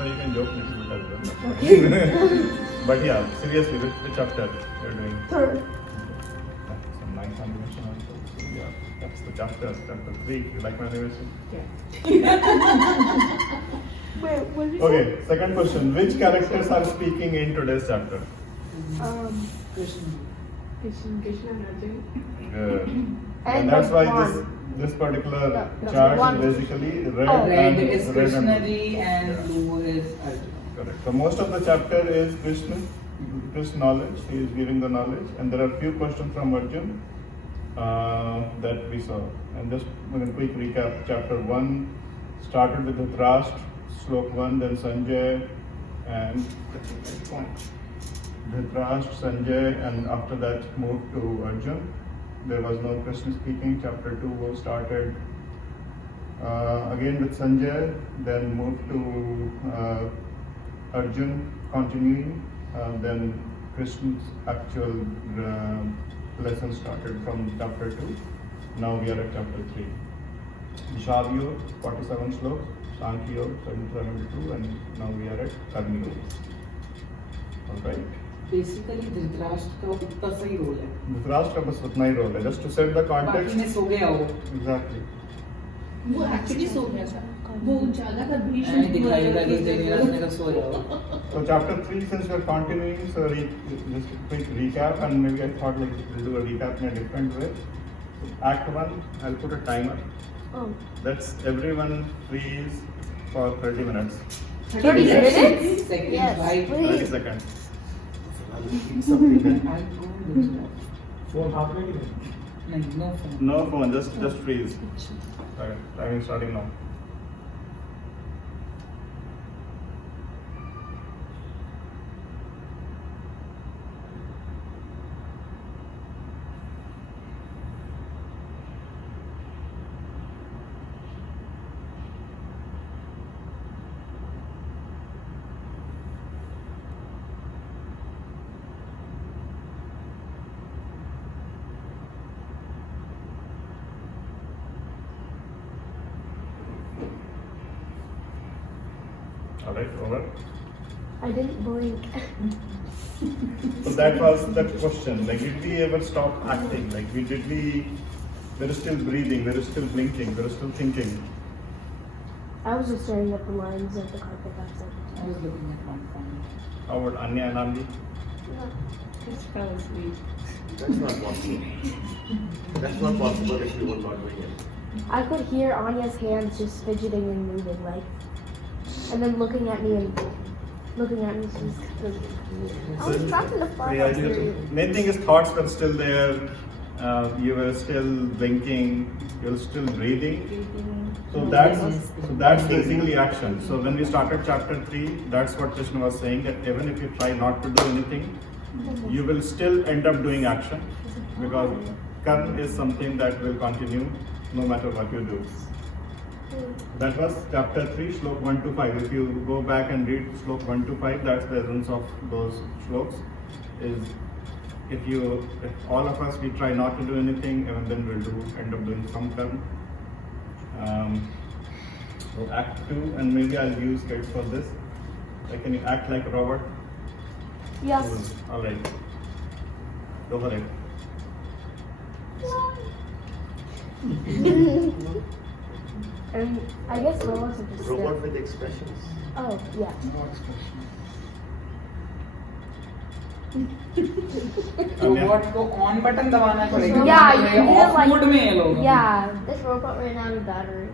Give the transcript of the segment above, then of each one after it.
Krishna, you can joke a little bit as well. Okay. But yeah, seriously, which chapter you're doing? Third. That's a nice animation also. So yeah, that's the chapter 3. You like my animation? Yeah. Wait, what did you Okay, second question. Which characters are speaking in today's chapter? Krishna and Arjun. Good. And And that's why one. this particular No, chart one. is basically red Oh. and Red is red Krishna and ji and Yeah. blue is Arjuna. Correct. So most of the chapter is Krishna's knowledge. He is giving the knowledge, and there are few questions from Arjun that we saw. And just a quick recap: Chapter 1 started with Dhritarashtra, Slok 1, then Sanjay, and Dhritarashtra, Sanjay, and after that moved to Arjun. There was no Krishna speaking. Chapter 2 was started again with Sanjay, then moved to Arjun, continuing, then Krishna's actual lesson started from chapter 2. Now we are at chapter 3. Vishad Yog, 47 sloks, Sankhya Yog, 72, and now we are at Karma Yog. Alright. Basically Dhritarashtra का उतना सही role है, Dhritarashtra का बस उतना ही role है, just to set the बाकी context. में सो गया वो। Exactly. वो एक्चुअली सो गया था, वो ज्यादा था भीष्म मैंने दिखाई लगी तेरे का सो जाओ। So chapter 3, since we are continuing, so just a quick recap, and maybe I thought like we'll do a recap in a different way. Act 1, I'll put a timer. Oh. That's everyone freeze for 30 minutes. 30 minutes? Seconds, Yes, right? 30 please. seconds. I don't do stuff. Phone half ready? नहीं, no phone. No phone, just freeze. Right, timing starting now. Alright, over. I didn't blink. So that was the question. Like, did we ever stop acting? Like, there is still breathing, there is still blinking, there is still thinking. I was just staring at the lines of the carpet outside. I was looking at one phone. How about Anya and Andy? just fell asleep. That's not possible. That's not possible if you were not doing it. I could hear Anya's hands just fidgeting and moving, like, and then looking at me. She was I was trying to find Yeah, out serious. main thing is thoughts were still there. You were still blinking. You were still breathing. So that's basically action. So when we started chapter 3, that's what Krishna was saying, that even if you try not to do anything, you will still end up doing action, because karma is something that will continue no matter what you do. That was chapter 3, slok 1 to 5. If you go back and read slok 1 to 5, that's the essence of those sloks. Is if all of us, we try not to do anything, and then we'll end up doing some karma. So act 2, and maybe I'll use kids for this. Like, can you act like a robot? Yes. All right. Go for it. And I guess robots are just Robot with expressions. Oh, yeah. Robot को on button दबाना पड़ेगा। Yeah, you need of like- mode में है लोग। Yeah, this robot ran out of battery.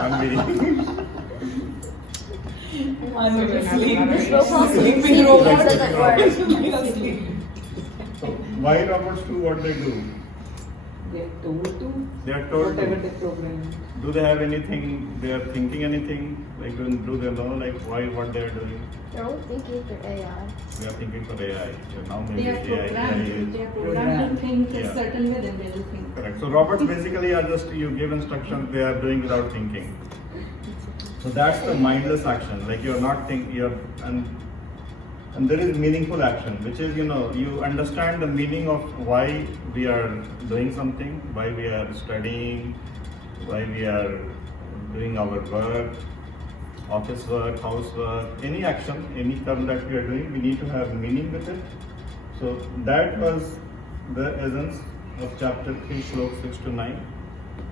I'm reading. I'm sleep. This robot Sleeping robot. doesn't work. Sleep. So why robots do what they do? They're told to. They are told Whatever to. they program. Do they have anything? They are thinking anything? Like, do they know like why what they are doing? They're only thinking for AI. We are thinking for AI. Yeah, now maybe They are programmed. AI. They are programmed to think a Yeah. certain way, then they will think. Correct. So robots basically are just, you give instructions, they are doing without thinking. So that's the mindless action. Like, you're not thinking, and there is meaningful action, which is, you understand the meaning of why we are doing something, why we are studying, why we are doing our work, office work, housework, any action, any term that we are doing, we need to have meaning with it. So that was the essence of chapter 3, shlok 6 to 9,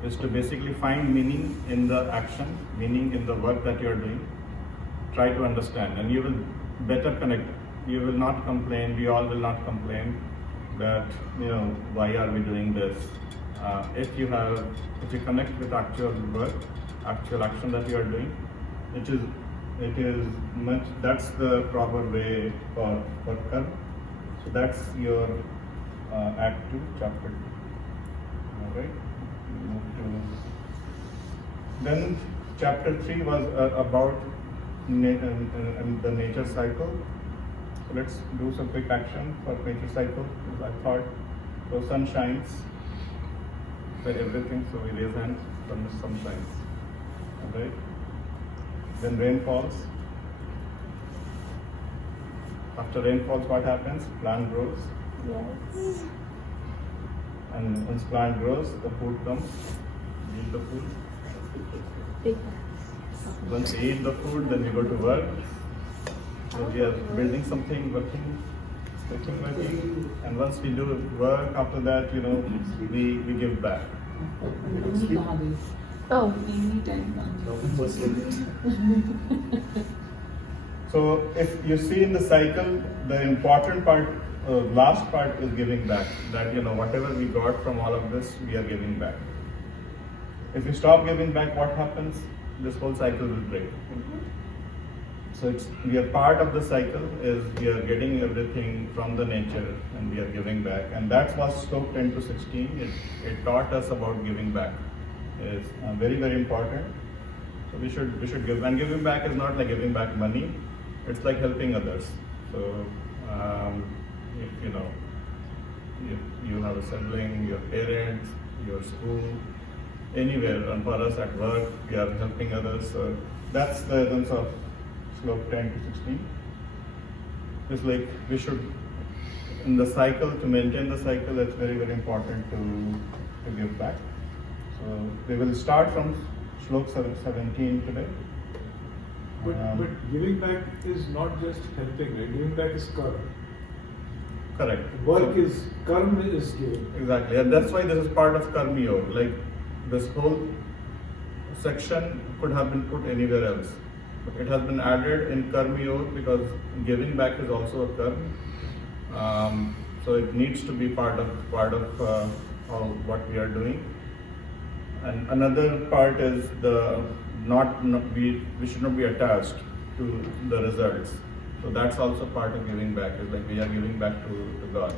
is to basically find meaning in the action, meaning in the work that you are doing. Try to understand, and you will better connect. You will not complain, we all will not complain that, why are we doing this? If you connect with actual work, actual action that you are doing, it is much, that's the proper way for karma. So that's your Act 2, Chapter 2. Alright, move to, then Chapter 3 was about the nature cycle. So let's do some quick action for nature cycle. I thought, so sun shines for everything, so we raise hands when the sun shines. Alright. Then rain falls. After rain falls, what happens? Plant grows. Yes. And once plant grows, the food comes. Eat the food. Big Once we eat the food, then we go to work. So we are building something, working. And once we do work, after that, we give back. Oh. So if you see in the cycle, the important part, last part is giving back. That whatever we got from all of this, we are giving back. If you stop giving back, what happens? This whole cycle will break. So we are part of the cycle, is we are getting everything from the nature and we are giving back. And that's what stroke 10 to 16, it taught us about giving back. It's very, very important. So we should give. And giving back is not like giving back money, it's like helping others. So if you have a sibling, your parents, your school, anywhere, and for us at work, we are helping others. So that's the essence of stroke 10 to 16. It's like we should, in the cycle, to maintain the cycle, it's very, very important to give back. So we will start from shlok 17 today. But giving back is not just helping, right? Giving back is karma. Correct. Karma is giving. Exactly, and that's why this is part of Karma Yoga. Like this whole section could have been put anywhere else. It has been added in Karma Yoga because giving back is also a karma. So it needs to be part of what we are doing. And another part is we should not be attached to the results. So that's also part of giving back. Is like we are giving back to God.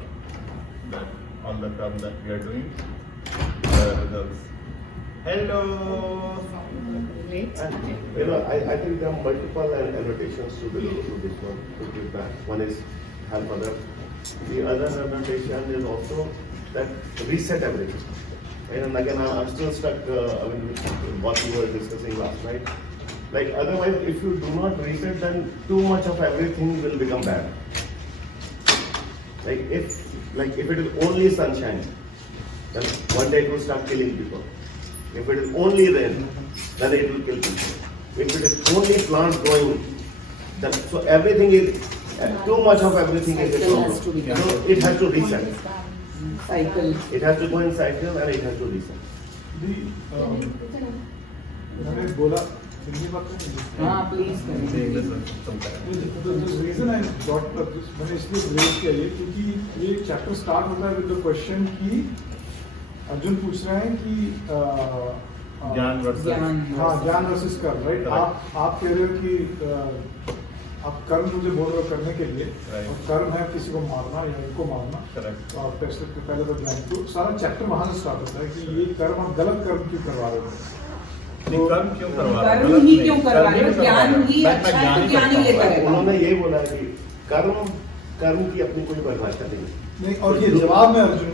That all the karma that we are doing, the results. Hello. And, I think there are multiple annotations to this one, to give back. One is help others. The other annotation is also that reset everything. And again, I'm still stuck with what we were discussing last night. Like otherwise, if you do not reset, then too much of everything will become bad. Like if it is only sunshine, then one day it will start killing people. If it is only rain, then it will kill people. If it is only plants growing, then so everything is too much of everything is a problem. So it has to reset. Cycle. It has to go in cycle and it has to reset. मैंने बोला हिंदी बात नहीं। हाँ please The reason I brought up this, मैंने इसलिए raise किया ये क्योंकि ये चैप्टर स्टार्ट होता है विद द क्वेश्चन कि अर्जुन पूछ रहे हैं कि ज्ञान वर्सेस कर्म, राइट? आप कह रहे हो कि आप कर्म मुझे बोल रहे हो करने के लिए, और कर्म है किसी को मारना या इनको मारना। करेक्ट। और पहले तो ज्ञान, तो सारा चैप्टर वहां से स्टार्ट होता है कि ये कर्म आप गलत कर्म क्यों करवा रहे हो? कर्म क्यों करवा रहे हो? कर्म ही क्यों करवा रहे हो? ज्ञान ही अच्छा है तो ज्ञान ही ये करेगा। उन्होंने ये बोला कि कर्म की अपनी कोई परिभाषा नहीं। और ये जवाब में अर्जुन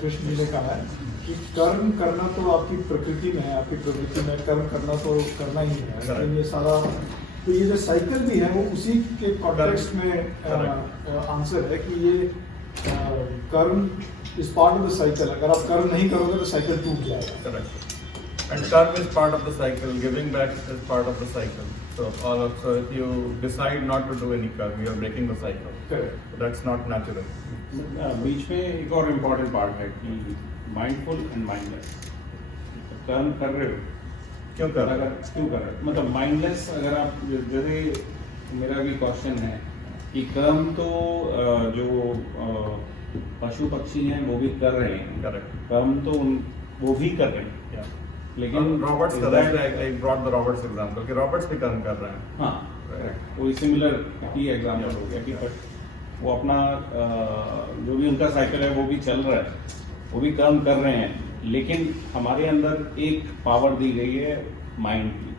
कृष्ण जी ने कहा है कि कर्म करना तो आपकी प्रकृति में है, आपकी प्रवृत्ति में कर्म करना तो करना ही है। लेकिन ये सारा, तो ये जो साइकिल भी है वो उसी के कॉन्टेक्स्ट में आंसर है कि ये कर्म is part of the cycle. अगर आप कर्म नहीं करोगे तो साइकिल टूट जाएगा। Correct. And karma is part of the cycle, giving back is part of the cycle. So if you decide not to do any karma, you are breaking the cycle. Correct. That's not natural. बीच में एक और important part है कि mindful and mindless कर्म कर रहे हो क्यों कर रहे हो? क्यों कर रहे हो मतलब माइंडलेस अगर आप जैसे मेरा भी क्वेश्चन है कि कर्म तो जो पशु पक्षी हैं वो भी कर रहे हैं Correct. कर्म तो वो भी कर रहे हैं Yeah. लेकिन रॉबर्ट्स is का that- I brought the Roberts example कि रॉबर्ट्स भी कर्म कर रहे हैं. हाँ करेक्ट वही सिमिलर ही एग्जाम्पल हो गया कि बट वो अपना जो भी उनका साइकिल है वो भी चल रहा है वो भी कर्म कर रहे हैं लेकिन हमारे अंदर एक पावर दी गई है माइंड की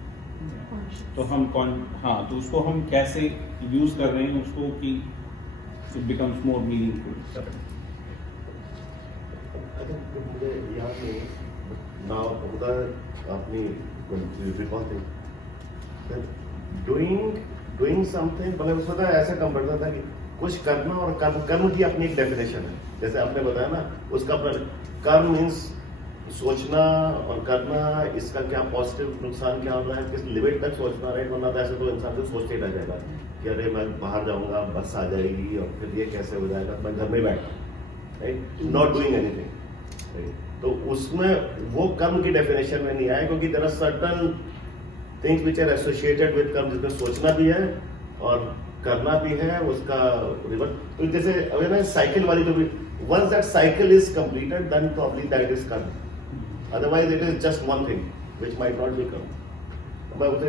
तो हम हाँ तो उसको हम कैसे यूज कर रहे हैं उसको कि it becomes more meaningful I think मुझे याद नहीं now होता अपनी recall thing that doing something मतलब उसमें तो ऐसा कम पड़ता था कि कुछ करना और कर्म की अपनी एक डेफिनेशन है जैसे आपने बताया ना उसका कर्म मीन्स सोचना और करना इसका क्या पॉजिटिव नुकसान क्या हो रहा है किस लिमिट तक सोचना राइट वरना तो ऐसे तो इंसान को सोचते ही रह जाएगा कि अरे मैं बाहर जाऊंगा बस आ जाएगी और फिर ये कैसे हो जाएगा मैं घर में बैठा राइट नॉट डूइंग एनीथिंग तो उसमें वो कर्म की डेफिनेशन में नहीं आया क्योंकि there are certain things which are associated with karma जिसमें सोचना भी है और करना भी है उसका रिवर्स तो जैसे अगर ना साइकिल वाली जो भी once that cycle is completed then probably that is karma otherwise it is just one thing which might not be karma मैं उसे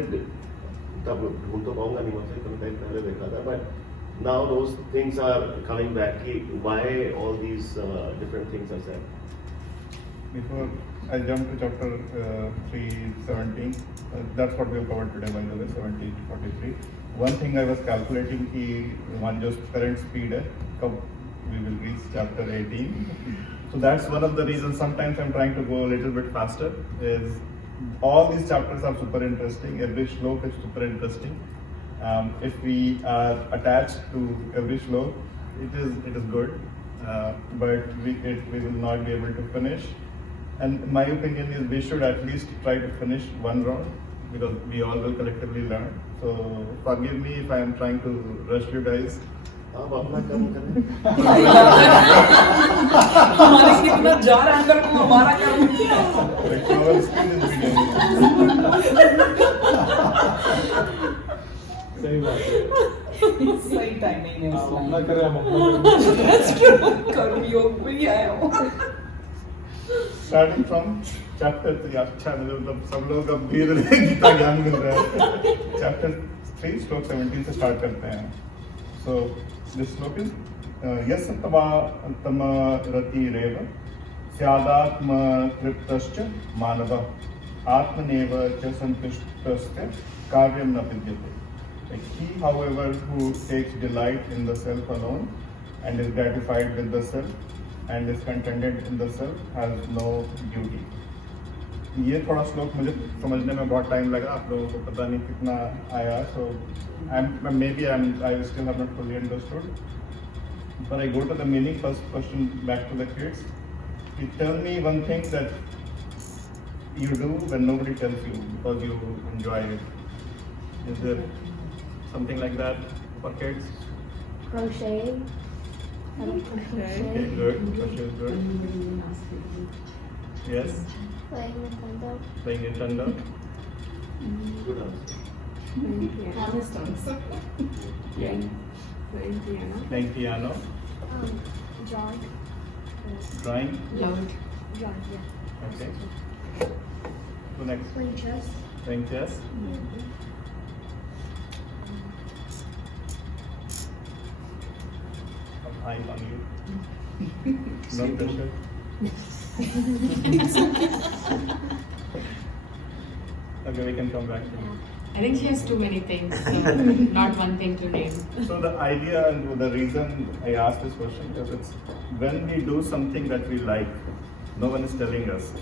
तब ढूंढ तो पाऊंगा नहीं मुझसे कभी टाइम पहले देखा था but now those things are coming back कि why all these different things are said Before I jump to chapter 3:17, that's what we'll cover today, by the way, 17:43. One thing I was calculating कि one जो current speed है, कब we will reach chapter 18. So that's one of the reasons. Sometimes I'm trying to go a little bit faster. Is all these chapters are super interesting. Every shlok is super interesting. If we are attached to every shlok, it is good, but we will not be able to finish. And my opinion is we should at least try to finish one round because we all will collectively learn. So forgive me if I am trying to rush you guys. आप अपना कर्म करें हमारे कितना जा रहा है अंदर को हमारा कर्म क्या Like our skill is beginning. सही बात है सही टाइमिंग है आप अपना उसमें करें हम अपना करें कर्म योग भी है वो Starting from chapter 3. अच्छा मतलब सब लोग अब धीरे धीरे गीता ज्ञान मिल रहा है. Chapter 3 श्लोक 17 से स्टार्ट करते हैं. So this श्लोक is यस्य तमा रतिरेव स्यादात्म तृप्तश्च मानवः आत्मनेव च संतुष्टस्य कार्यं न विद्यते. Like he, however, who takes delight in the self alone and is gratified with the self and is contented in the self has no duty. ये थोड़ा श्लोक मुझे समझने में बहुत टाइम लगा आप लोगों को पता नहीं कितना आया so I still have not fully understood but I go to the meaning. First question back to the kids. You tell me one thing that you do when nobody tells you because you enjoy it. Is there something like that for kids? Crocheting. I don't crochet. Okay, good. Crochet is good. Yes. Playing Nintendo. Playing Nintendo. good answer Honest answer. Playing piano. Drawing. Drawing. Loud. Drawing, yeah. Okay. So next. Playing chess. Playing chess. I'm high on you. No pressure. Okay, we can come back to it. I think she has too many things, so not one thing to name. So the idea and the reason I asked this question is it's when we do something that we like, no one is telling us.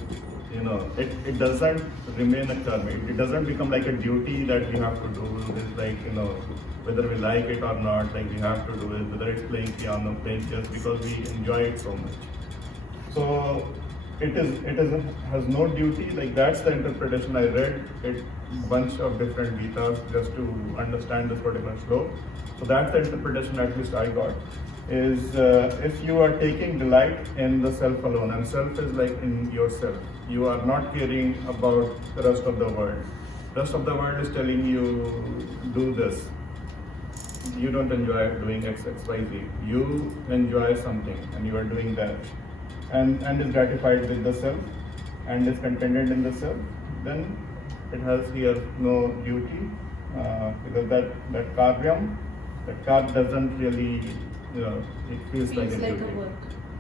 You know, it doesn't remain a karma. It doesn't become like a duty that we have to do. It's like, you know, whether we like it or not, like we have to do it, whether it's playing piano, playing chess, because we enjoy it so much. So has no duty. Like that's the interpretation I read. It bunch of different Gitas just to understand this particular slope. So that's the interpretation at least I got. Is if you are taking delight in the self alone, and self is like in yourself. You are not caring about the rest of the world. Rest of the world is telling you do this. You don't enjoy doing X, Y, Z. You enjoy something and you are doing that, and is gratified with the self, and is contented in the self. Then it has here no duty because that karyam, that car doesn't really, it feels like a Feels like duty. a work.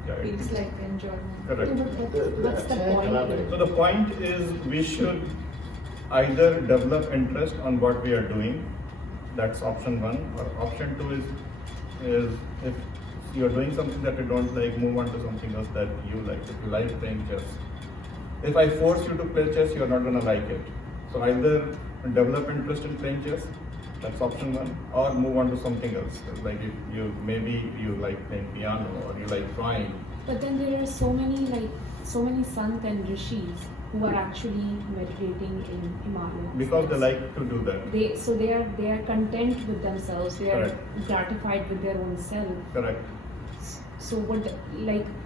Yeah, it Feels is. like enjoyment. Correct. What's the point? So the point is we should either develop interest on what we are doing. That's option one. Or option two is if you're doing something that you don't like, move on to something else that you like. If you like playing chess, if I force you to play chess, you're not gonna like it. So either develop interest in playing chess. That's option one, or move on to something else. Like if you maybe you like playing piano or you like drawing. But then there are so many sant and rishis who are actually meditating in Himalayas. Because they like to do that. They are content with themselves. They are Correct. gratified with their own self. Correct. So what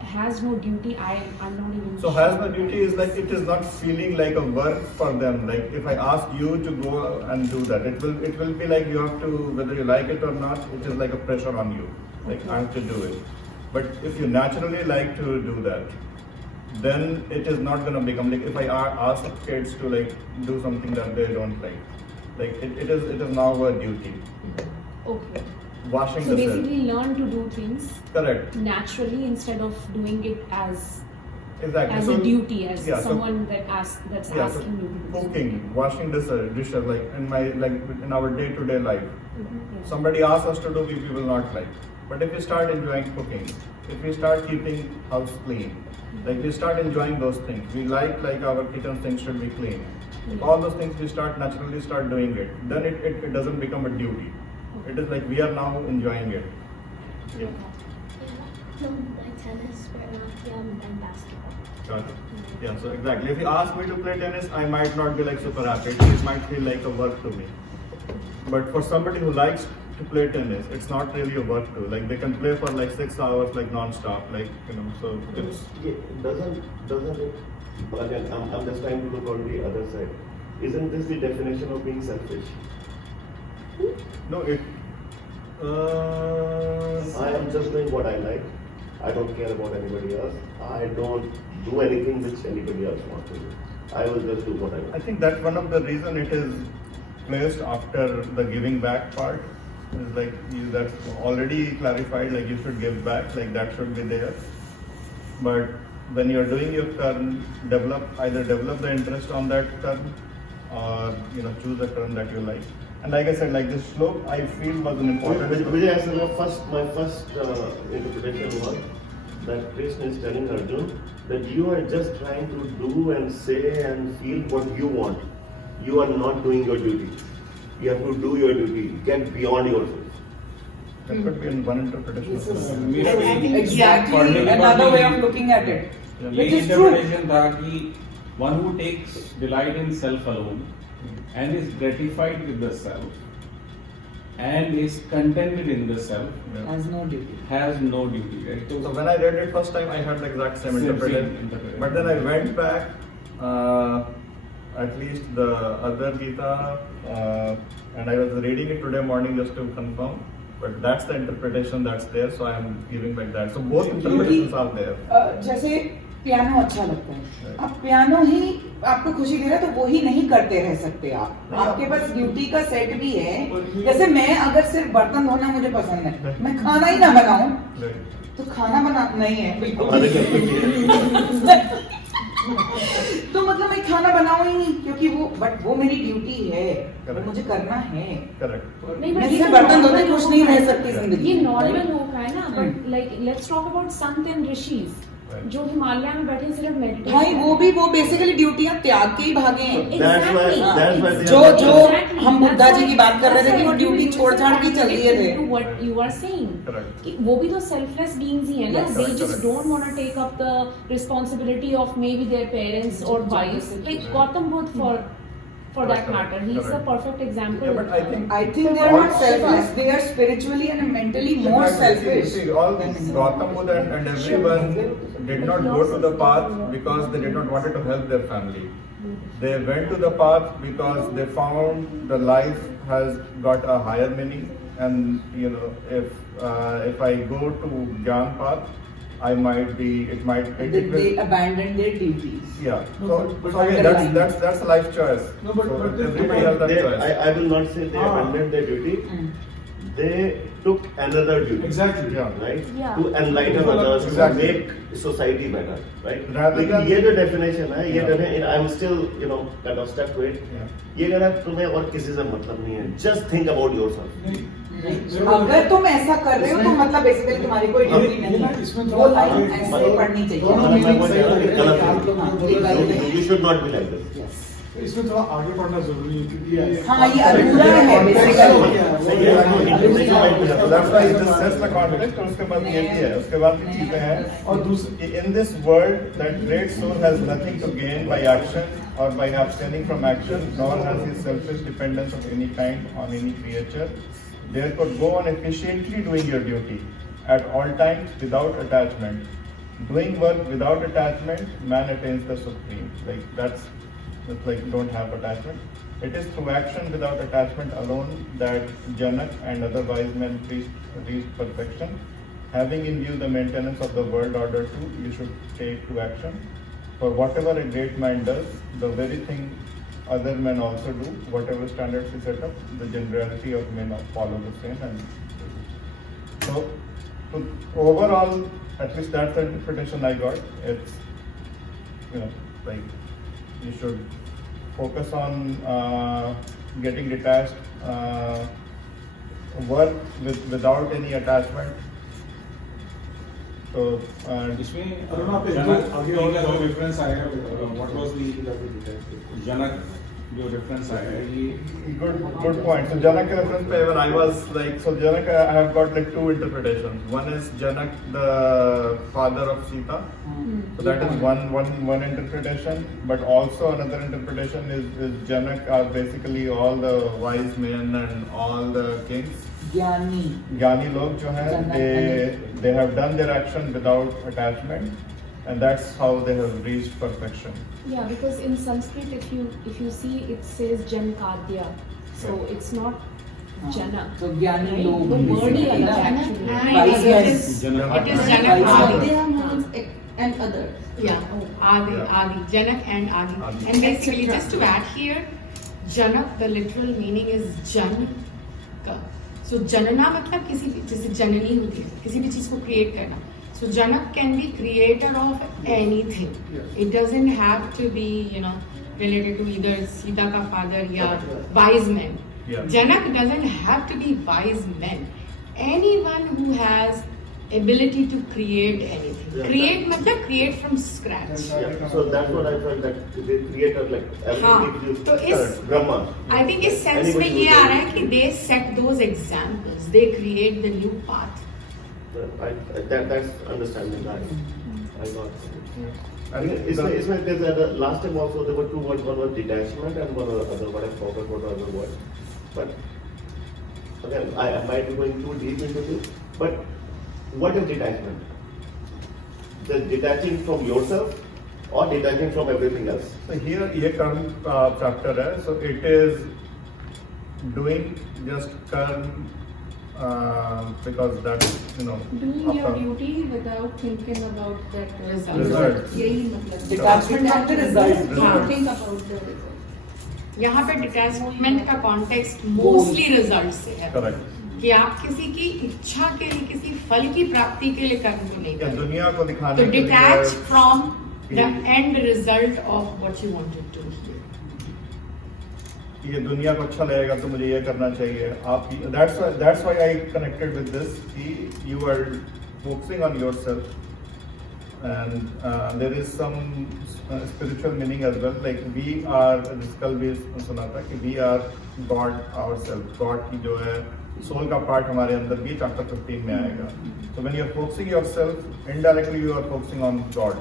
has no duty? I'm not even. So sure. has no duty is like it is not feeling like a work for them. Like if I ask you to go and do that, it will be like you have to, whether you like it or not, it is like a pressure on you. Like I have to do it. But if you naturally like to do that, then it is not gonna become like if I ask kids to like do something that they don't like it is now a duty. Okay. Washing So the basically, cell. learn to do things Correct. naturally instead of doing it as Exactly. a So- duty, as yeah, so- someone that's Yeah, so asking you to do something. cooking, washing dishes, like in our day-to-day life. Yeah. Somebody asks us to do, we will not like. But if we start enjoying cooking, if we start keeping house clean, like we start enjoying those things, we like our kitchen things should be clean. All those things we naturally start doing it. Then it doesn't become a duty. It is like we are now enjoying it. No, like tennis, badminton, and basketball. Got it. Yeah, so exactly. If you ask me to play tennis, I might not be like super happy. It might feel like a work to me. But for somebody who likes to play tennis, it's not really a work to. Like they can play for like 6 hours, like non-stop, like so it's. Yeah, doesn't it? Again, I'm just trying to look on the other side. Isn't this the definition of being selfish? No, it. I am just doing what I like. I don't care about anybody else. I don't do anything which anybody else wants to do. I will just do what I I like. think that's one of the reason it is placed after the giving back part. Is like that's already clarified. Like you should give back. Like that should be there. But when you're doing your turn, either develop the interest on that turn, or choose a turn that you like. And like I said, like this slope, I feel was an important. Vijay, as my first interpretation was that Krishna is telling Arjun that you are just trying to do and say and feel what you want. You are not doing your duty. You have to do your duty. Get beyond yourself. That could be in one interpretation. This of is that. मेरा exactly another way of looking at it. ये Which is true. interpretation था कि one who takes delight in self alone and is gratified with the self and is contented in the self Has no duty. has no duty, right? So when I read it first time, I had the exact same Same interpretation. interpretation. But then I went back, at least the other Gita, and I was reading it today morning just to confirm. But that's the interpretation that's there, so I am giving back that. So both interpretations are there. जैसे piano अच्छा लगता है, अब piano ही आपको खुशी दे रहा है तो वो ही नहीं करते रह सकते आप. आपके पास ड्यूटी का सेट भी है. जैसे मैं अगर सिर्फ बर्तन धोना मुझे पसंद है, मैं खाना ही ना बनाऊं तो खाना बना नहीं है बिल्कुल. तो मतलब मैं खाना बनाऊं ही नहीं क्योंकि वो मेरी ड्यूटी है, वो मुझे करना है. Correct. नहीं, but मैं ये सिर्फ तो बर्तन धोते normal खुश नहीं रह होता है. सकती जिंदगी. ये नॉर्मल होगा है ना, but like let's talk about Sant and rishis. जो हिमालय में बैठे सिर्फ मेडिटेट भाई वो बेसिकली ड्यूटियां त्याग के ही भागे हैं। That's why they जो are- जो हम बुद्धा जी की बात कर रहे थे कि वो ड्यूटी छोड़ छाड़ के चल दिए थे। What you are saying, Correct. वो भी तो सेल्फलेस बीइंग्स ही है ना, Yes. They Correct, just correct. Don't want to take up the responsibility of maybe their parents और wives, like Gautam Buddha for that Correct, matter, he is a correct. perfect example. Yeah, but I think they are not selfless, they are spiritually and mentally more Exactly. selfish. See, all Gautam Buddha and everyone did not go to the path because they did not wanted to help their family. They went to the path because they found the life has got a higher meaning, and you know, if I go to Gyan path, I might be. It might. They will, abandon their duties. yeah. No, So, but again, underline. that's a life choice. No, but- So but this- everybody has that They, choice. I will not say they abandoned their duty. They took another duty. Exactly. Yeah. Right? Yeah. To enlighten others, Exactly. to make society better, right? Rather लेकिन than- ये जो definition है, ये Yeah. definition, I'm still, you know, kind of stuck to it. Yeah. ये कहना तुम्हें और किसी से मतलब नहीं है. Just think about yourself. अगर तुम ऐसा कर रहे हो तो मतलब बेसिकली तुम्हारी कोई ड्यूटी नहीं है। इसमें वो थोड़ा लाइन ऐसे पढ़नी चाहिए। मतलब मैं वो कहता हूँ कि गलत आप लोग हाँ, ये गलत है। है. You should not be like this. Yes. इसमें थोड़ा आगे पढ़ना जरूरी है क्योंकि ये हाँ, ये अधूरा है basically. So that's why this sets the context. और उसके बाद ये भी है, उसके बाद भी चीजें हैं. और दूसरी, in this world, that great soul has nothing to gain by action or by abstaining from action, nor has he selfish dependence of any kind on any creature. Therefore, go on efficiently doing your duty at all times without attachment. Doing work without attachment, man attains the supreme. Like that's like don't have attachment. It is through action without attachment alone that Janak and other wise men reached perfection. Having in view the maintenance of the world order too, you should take to action. For whatever a great man does, the very thing other men also do, whatever standards he set up, the generality of men follow the same. And so overall, at least that's the interpretation I got. It's, you know, like you should focus on getting detached, work without any attachment. So इसमें अरुणा पे जनक आगे का और जो जाओ। Reference आया, what was the जनक जो reference आया है, ये good point. So Janak reference पे when I was like, so Janak I have got like two interpretations. One is Janak, the father of Sita. So that is one interpretation. But also another interpretation is Janak are basically all the wise men and all the kings. ज्ञानी लोग जो हैं, they have done their action without attachment, and that's how they have reached perfection. Yeah, because in Sanskrit, if you see, it says Jankadya, so Right. it's not Jana. तो ज्ञानी Right? लोग The word ही अलग है actually. It is Janak Aditya means and other. Yeah, Adi, Yeah. Adi, Janak and Adi. Adi. And basically, just to add here, Janak, the literal meaning is Jan ka. So Janana मतलब किसी भी, जैसे जननी होती है, किसी भी चीज को create करना. So Janak can be creator of anything. It doesn't have to be, you know, related to either Sita ka father या wise men. Yeah. Janak doesn't have to be wise men. Anyone who has ability to create anything. Yeah. Create मतलब create from scratch. Yeah. So that's what I felt that they created like हाँ, everything you तो इस- correct, Brahma. I think इस sense में ये आ रहा है कि they set those examples. They create the new path. That's understanding that. I got it. And इसमें there's a last time also there were two words. One was detachment and one other what I forgot what the other word. But again, I might be going too deep into this. But what is detachment? The detaching from yourself or detaching from everything else? So here ये कर्म chapter है. So it is doing just कर्m because that's, you know, Doing your after- duty without thinking about that Result. यही मतलब Detachment from the result. हाँ, think about the result. यहाँ पे detachment का context mostly result से है Correct. कि आप किसी की इच्छा के लिए, किसी फल की प्राप्ति के लिए कर्म को नहीं या करते. दुनिया को दिखाने तो के लिए डिटैच फ्रॉम द कि- and result of what you wanted to hear. ये दुनिया को अच्छा लगेगा तो मुझे ये करना चाहिए. आप that's why I connected with this कि you are focusing on yourself and there is some spiritual meaning as well. Like we are, this कल भी सुना था कि we are God ourselves. God की जो है soul का part हमारे अंदर भी chapter 15 में आएगा. So when you are focusing yourself, indirectly you are focusing on God.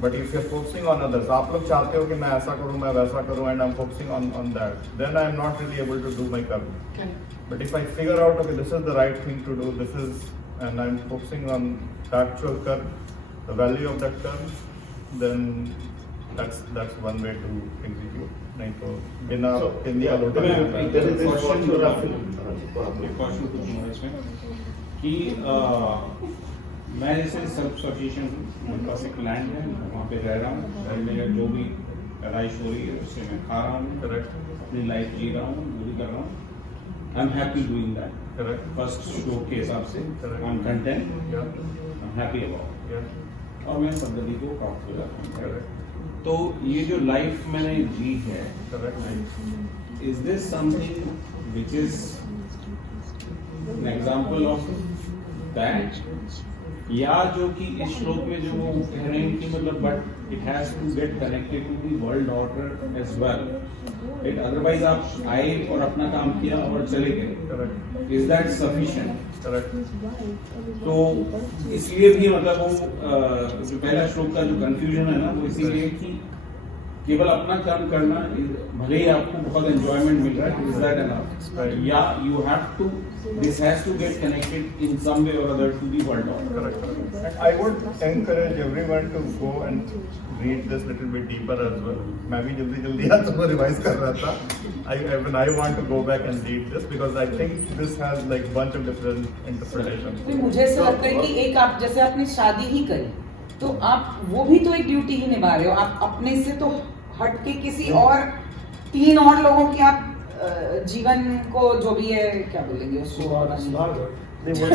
But if you are focusing on others, आप लोग चाहते हो कि मैं ऐसा करूँ, मैं वैसा करूँ, and I'm focusing on that, then I am not really able to do my karma. Correct. But if I figure out, okay, this is the right thing to do, this is, and I'm focusing on the actual karma, the value of that karma, then that's one way to execute. नहीं तो बिना India लोटा there is this question to Rahul. एक question पूछूंगा इसमें कि मैं जैसे सेल्फ सफिशिएंट हूँ, मेरे पास एक लैंड है, वहाँ पे रह रहा हूँ, और मेरा जो भी पैदाइश हो रही है उससे मैं खा रहा हूँ, करेक्ट, अपनी लाइफ जी रहा हूँ, पूरी कर रहा हूँ. I am happy doing that. Correct, first श्लोक के हिसाब से Correct. आई एम कंटेंट, या आई एम हैप्पी अबाउट, या और मैं सदगति को प्राप्त हो जाता हूँ. करेक्ट, तो ये जो लाइफ मैंने जी है, correct, is this something which is an example of that, या जो कि इस श्लोक में जो वो कह रहे हैं कि मतलब but it has to get connected to the world order as well, it otherwise आप आए और अपना काम किया और चले गए, correct, is that sufficient? Correct. तो इसलिए भी मतलब वो जो पहला श्लोक का जो कंफ्यूजन है ना, वो इसीलिए कि केवल अपना काम करना, भले ही आपको बहुत एंजॉयमेंट मिल रहा है, इज दैट एनफ, या you have to, this has to get connected in some way और other to the world order? Correct. I would encourage everyone to go and read this little bit deeper as well. मैं भी जल्दी आज तो revise कर रहा था. I want to go back and read this because I think this has like bunch of different interpretations. तो मुझे ऐसा लगता है कि एक आप जैसे आपने शादी ही करी, तो आप वो भी तो एक ड्यूटी ही निभा रहे हो. आप अपने से तो हट के किसी और 3 और लोगों की आप जीवन को जो भी है क्या बोलेंगे उसको, नहीं वो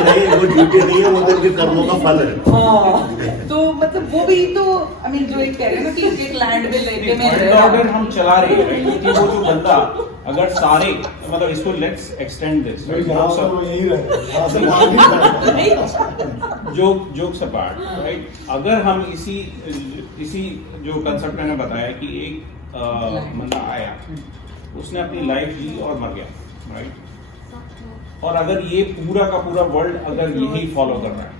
नहीं, वो ड्यूटी नहीं है, वो तो उनके कर्मों का फल है. हाँ, तो मतलब वो भी तो आई मीन जो एक कह रहे हैं ना कि एक लैंड में लेके में वर्ल्ड ऑर्डर हम चला रहे हैं, क्योंकि वो जो बंदा अगर सारे मतलब इसको लेट्स एक्सटेंड दिस, यही रहे जोक्स अपार्ट, राइट? अगर हम इसी जो कंसेप्ट मैंने बताया कि एक बंदा आया, उसने अपनी लाइफ जी और मर गया, राइट? और अगर ये पूरा का पूरा वर्ल्ड अगर यही फॉलो कर रहा है,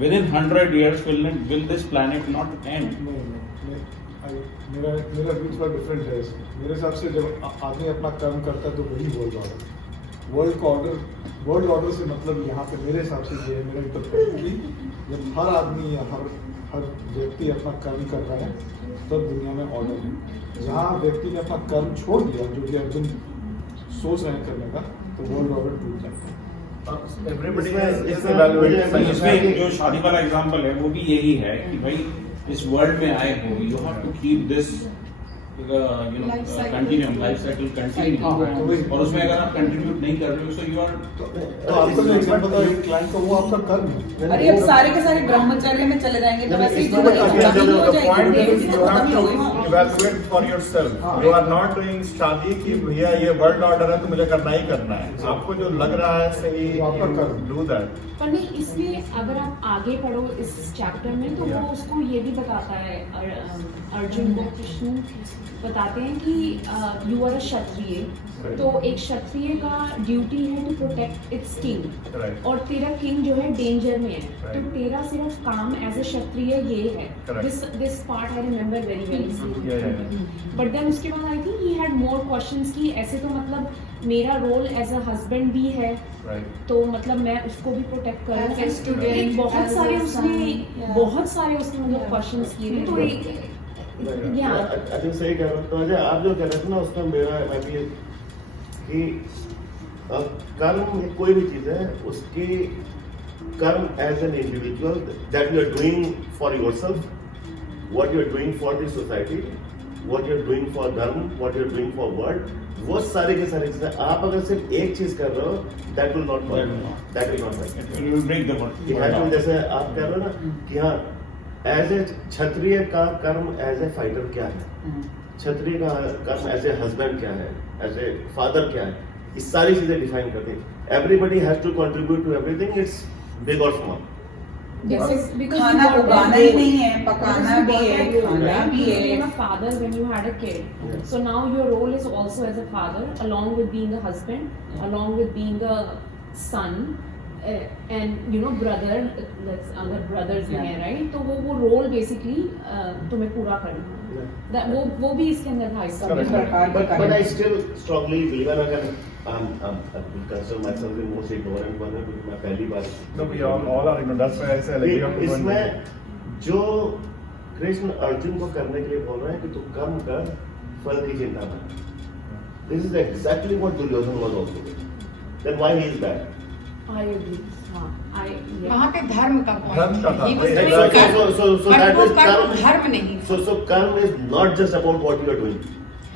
within 100 years will this planet not end? मेरा व्यू थोड़ा डिफरेंट है. मेरे हिसाब से जब आदमी अपना कर्म करता है तो वही वर्ल्ड ऑर्डर से मतलब यहाँ पे मेरे हिसाब से ये है, मेरा इंटरप्रेशन, जब हर आदमी या हर व्यक्ति अपना कर्म कर रहा है तब दुनिया में ऑर्डर है. जहाँ व्यक्ति ने अपना कर्म छोड़ दिया, जो कि अर्जुन सोच रहे हैं करने का, तो वर्ल्ड ऑर्डर टूट जाता है. Everybody इसमें- has इसमें जो शादी वाला एग्जांपल है वो भी यही है कि भाई इस वर्ल्ड में आए हो, you have to keep this continuum life cycle continue, और उसमें अगर आप कंट्रीब्यूट नहीं कर रहे हो सो यू आर, तो आपका जो एग्जाम्पल था क्लाइंट का, वो आपका कर्म है. अरे अब सारे के सारे ब्रह्मचर्य में चले जाएंगे तो वैसे ही The point is you have to evaluate for yourself. You are not doing शादी कि भैया ये वर्ल्ड ऑर्डर है तो मुझे करना ही करना है. आपको जो लग रहा है सही, do that. पर नहीं, इसलिए अगर आप आगे पढ़ो इस चैप्टर में तो वो उसको ये भी बताता है, अर्जुन को कृष्ण बताते हैं कि यू आर अ क्षत्रिय, तो एक क्षत्रिय का ड्यूटी है to protect its king, Right. और तेरा किंग जो है डेंजर में है, तो Right. तेरा सिर्फ काम एज अ क्षत्रिय ये है. Correct. This part I remember very well. Yeah. But then उसके बाद I think he had more questions कि ऐसे तो मतलब मेरा रोल एज अ हस्बैंड भी है, Right. तो मतलब मैं उसको भी प्रोटेक्ट As a करूँ. student, बहुत as सारे a उसने son, yeah. बहुत सारे उसने मतलब क्वेश्चंस किए थे. तो या अभी सही कह रहा हूँ. तो अजय आप जो कह रहे थे ना, उसका मेरा अभी कि कर्म कोई भी चीज है, उसकी karma as an individual that you are doing for yourself, what you are doing for the society, what you are doing for dharma, what you are doing for world, वो सारे के सारे चीजें आप अगर सिर्फ एक चीज कर रहे हो, that will not work, that will not work. It will break the world. जैसे आप कह रहे हो ना कि हाँ, एज ए क्षत्रिय का कर्म एज ए फाइटर क्या है, क्षत्रिय का कर्म एज ए हस्बैंड क्या है, एज ए फादर क्या है, ये सारी चीजें डिफाइन करती हैं। Everybody has to contribute to everything, it's big और स्मॉल। जैसे Because खाना you got उगाना that ही role. नहीं है, पकाना भी है, खाना भी है। Being a father when you had a kid. Yes. So now your role is also as a father, along with being a husband, along with being a son, and brother. Let's अगर brothers भी हैं, right? तो वो role basically तुम्हें पूरा करना है। That वो भी इसके अंदर था इसका। सभी प्रकार के But I still strongly believe, and again, I consider myself the most ignorant one, क्योंकि मैं पहली बार No, we all are ignorant. That's why I say like we have to go and do it. इसमें जो कृष्ण अर्जुन को करने के लिए बोल रहे हैं कि तू कर्म कर, फल की चिंता मत। This is exactly what Duryodhan was also doing. Then why he is bad? I agree. हाँ, वहाँ पे धर्म का धर्म का था, point वही So कर्म, that but is वो कर्म karma. धर्म नहीं। So karma is not just about what you are doing.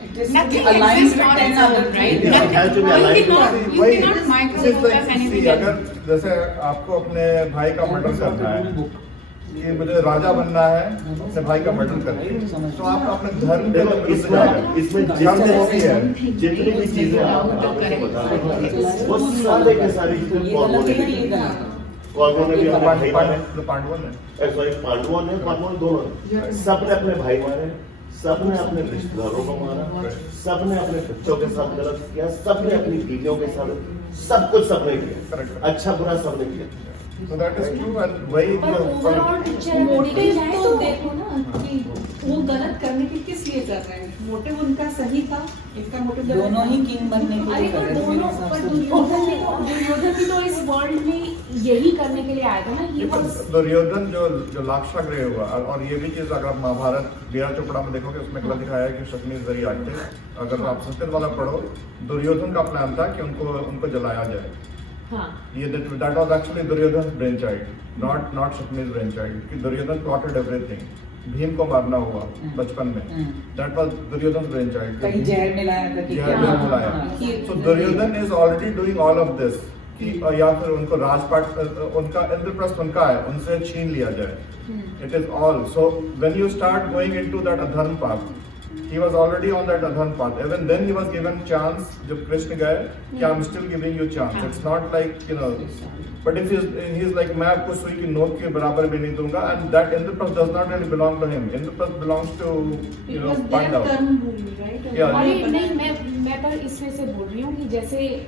It is Nothing aligned exists with on 10 its other own, right? Yeah, it has to be aligned to You वही- cannot micro It's like, focus see, anything. अगर जैसे आपको अपने भाई का murder करना है कि मुझे राजा बनना है, अपने भाई का मर्डर करना, तो आप अपने धर्म के देखो विरुद्ध जाएगा। इसमें धर्म वो भी है। जितनी भी चीजें आप आपको बता रहे हैं वो सारे के सारे कौरवों ने भी किया। कौरवों ने भी अपने भाई मारे, पांडवों ने सॉरी पांडवों ने दोनों ने, सबने अपने भाई मारे, सबने अपने रिश्तेदारों को मारा, सबने अपने बच्चों के साथ गलत किया, सबने अपनी बीवियों के साथ, सब कुछ सबने किया, Correct. अच्छा बुरा सबने किया। So that is true, and वही पर ओवरऑल पिक्चर मोटिव जाए तो देखो ना कि वो गलत करने के किस लिए कर रहे हैं। मोटिव उनका सही था, इसका मोटिव गलत दोनों था। ही किंग बनने के अरे लिए कर पर रहे थे दोनों मेरे हिसाब पर से। दुर्योधन भी तो इस वर्ल्ड में यही करने के लिए आया था ना। ये पर दुर्योधन जो लाक्षागृह हुआ, और ये भी चीज अगर आप महाभारत बीरा चोपड़ा में देखोगे उसमें गलत दिखाया है कि शकुनी इज वेरी एक्टिव। अगर आप संस्कृत वाला पढ़ो, दुर्योधन का प्लान था कि उनको जलाया जाए। हाँ, ये that was actually Duryodhan's brainchild, not Shakuni's brainchild. कि दुर्योधन plotted everything. भीम को मारना हुआ बचपन में, that was Duryodhan's brainchild. कहीं जहर मिलाया था कि जहर क्या? मिलाया। हाँ। So Duryodhan is already doing all of this. कि या फिर उनको राजपाट, उनका इंद्रप्रस्थ उनका है, उनसे छीन लिया जाए। It is all. So when you start going into that adharm path, he was already on that adharm path. Even then he was given chance. जब कृष्ण गए कि I'm still giving you chance. It's not like but if he's like मैं आपको सुई की नोक के बराबर भी नहीं दूंगा, and that Indraprastha does not really belong to him. Indraprastha belongs to Because they Pandava. are कर्म भूमि, right? Yeah. और ये नहीं, मैं पर इसमें से बोल रही हूँ कि जैसे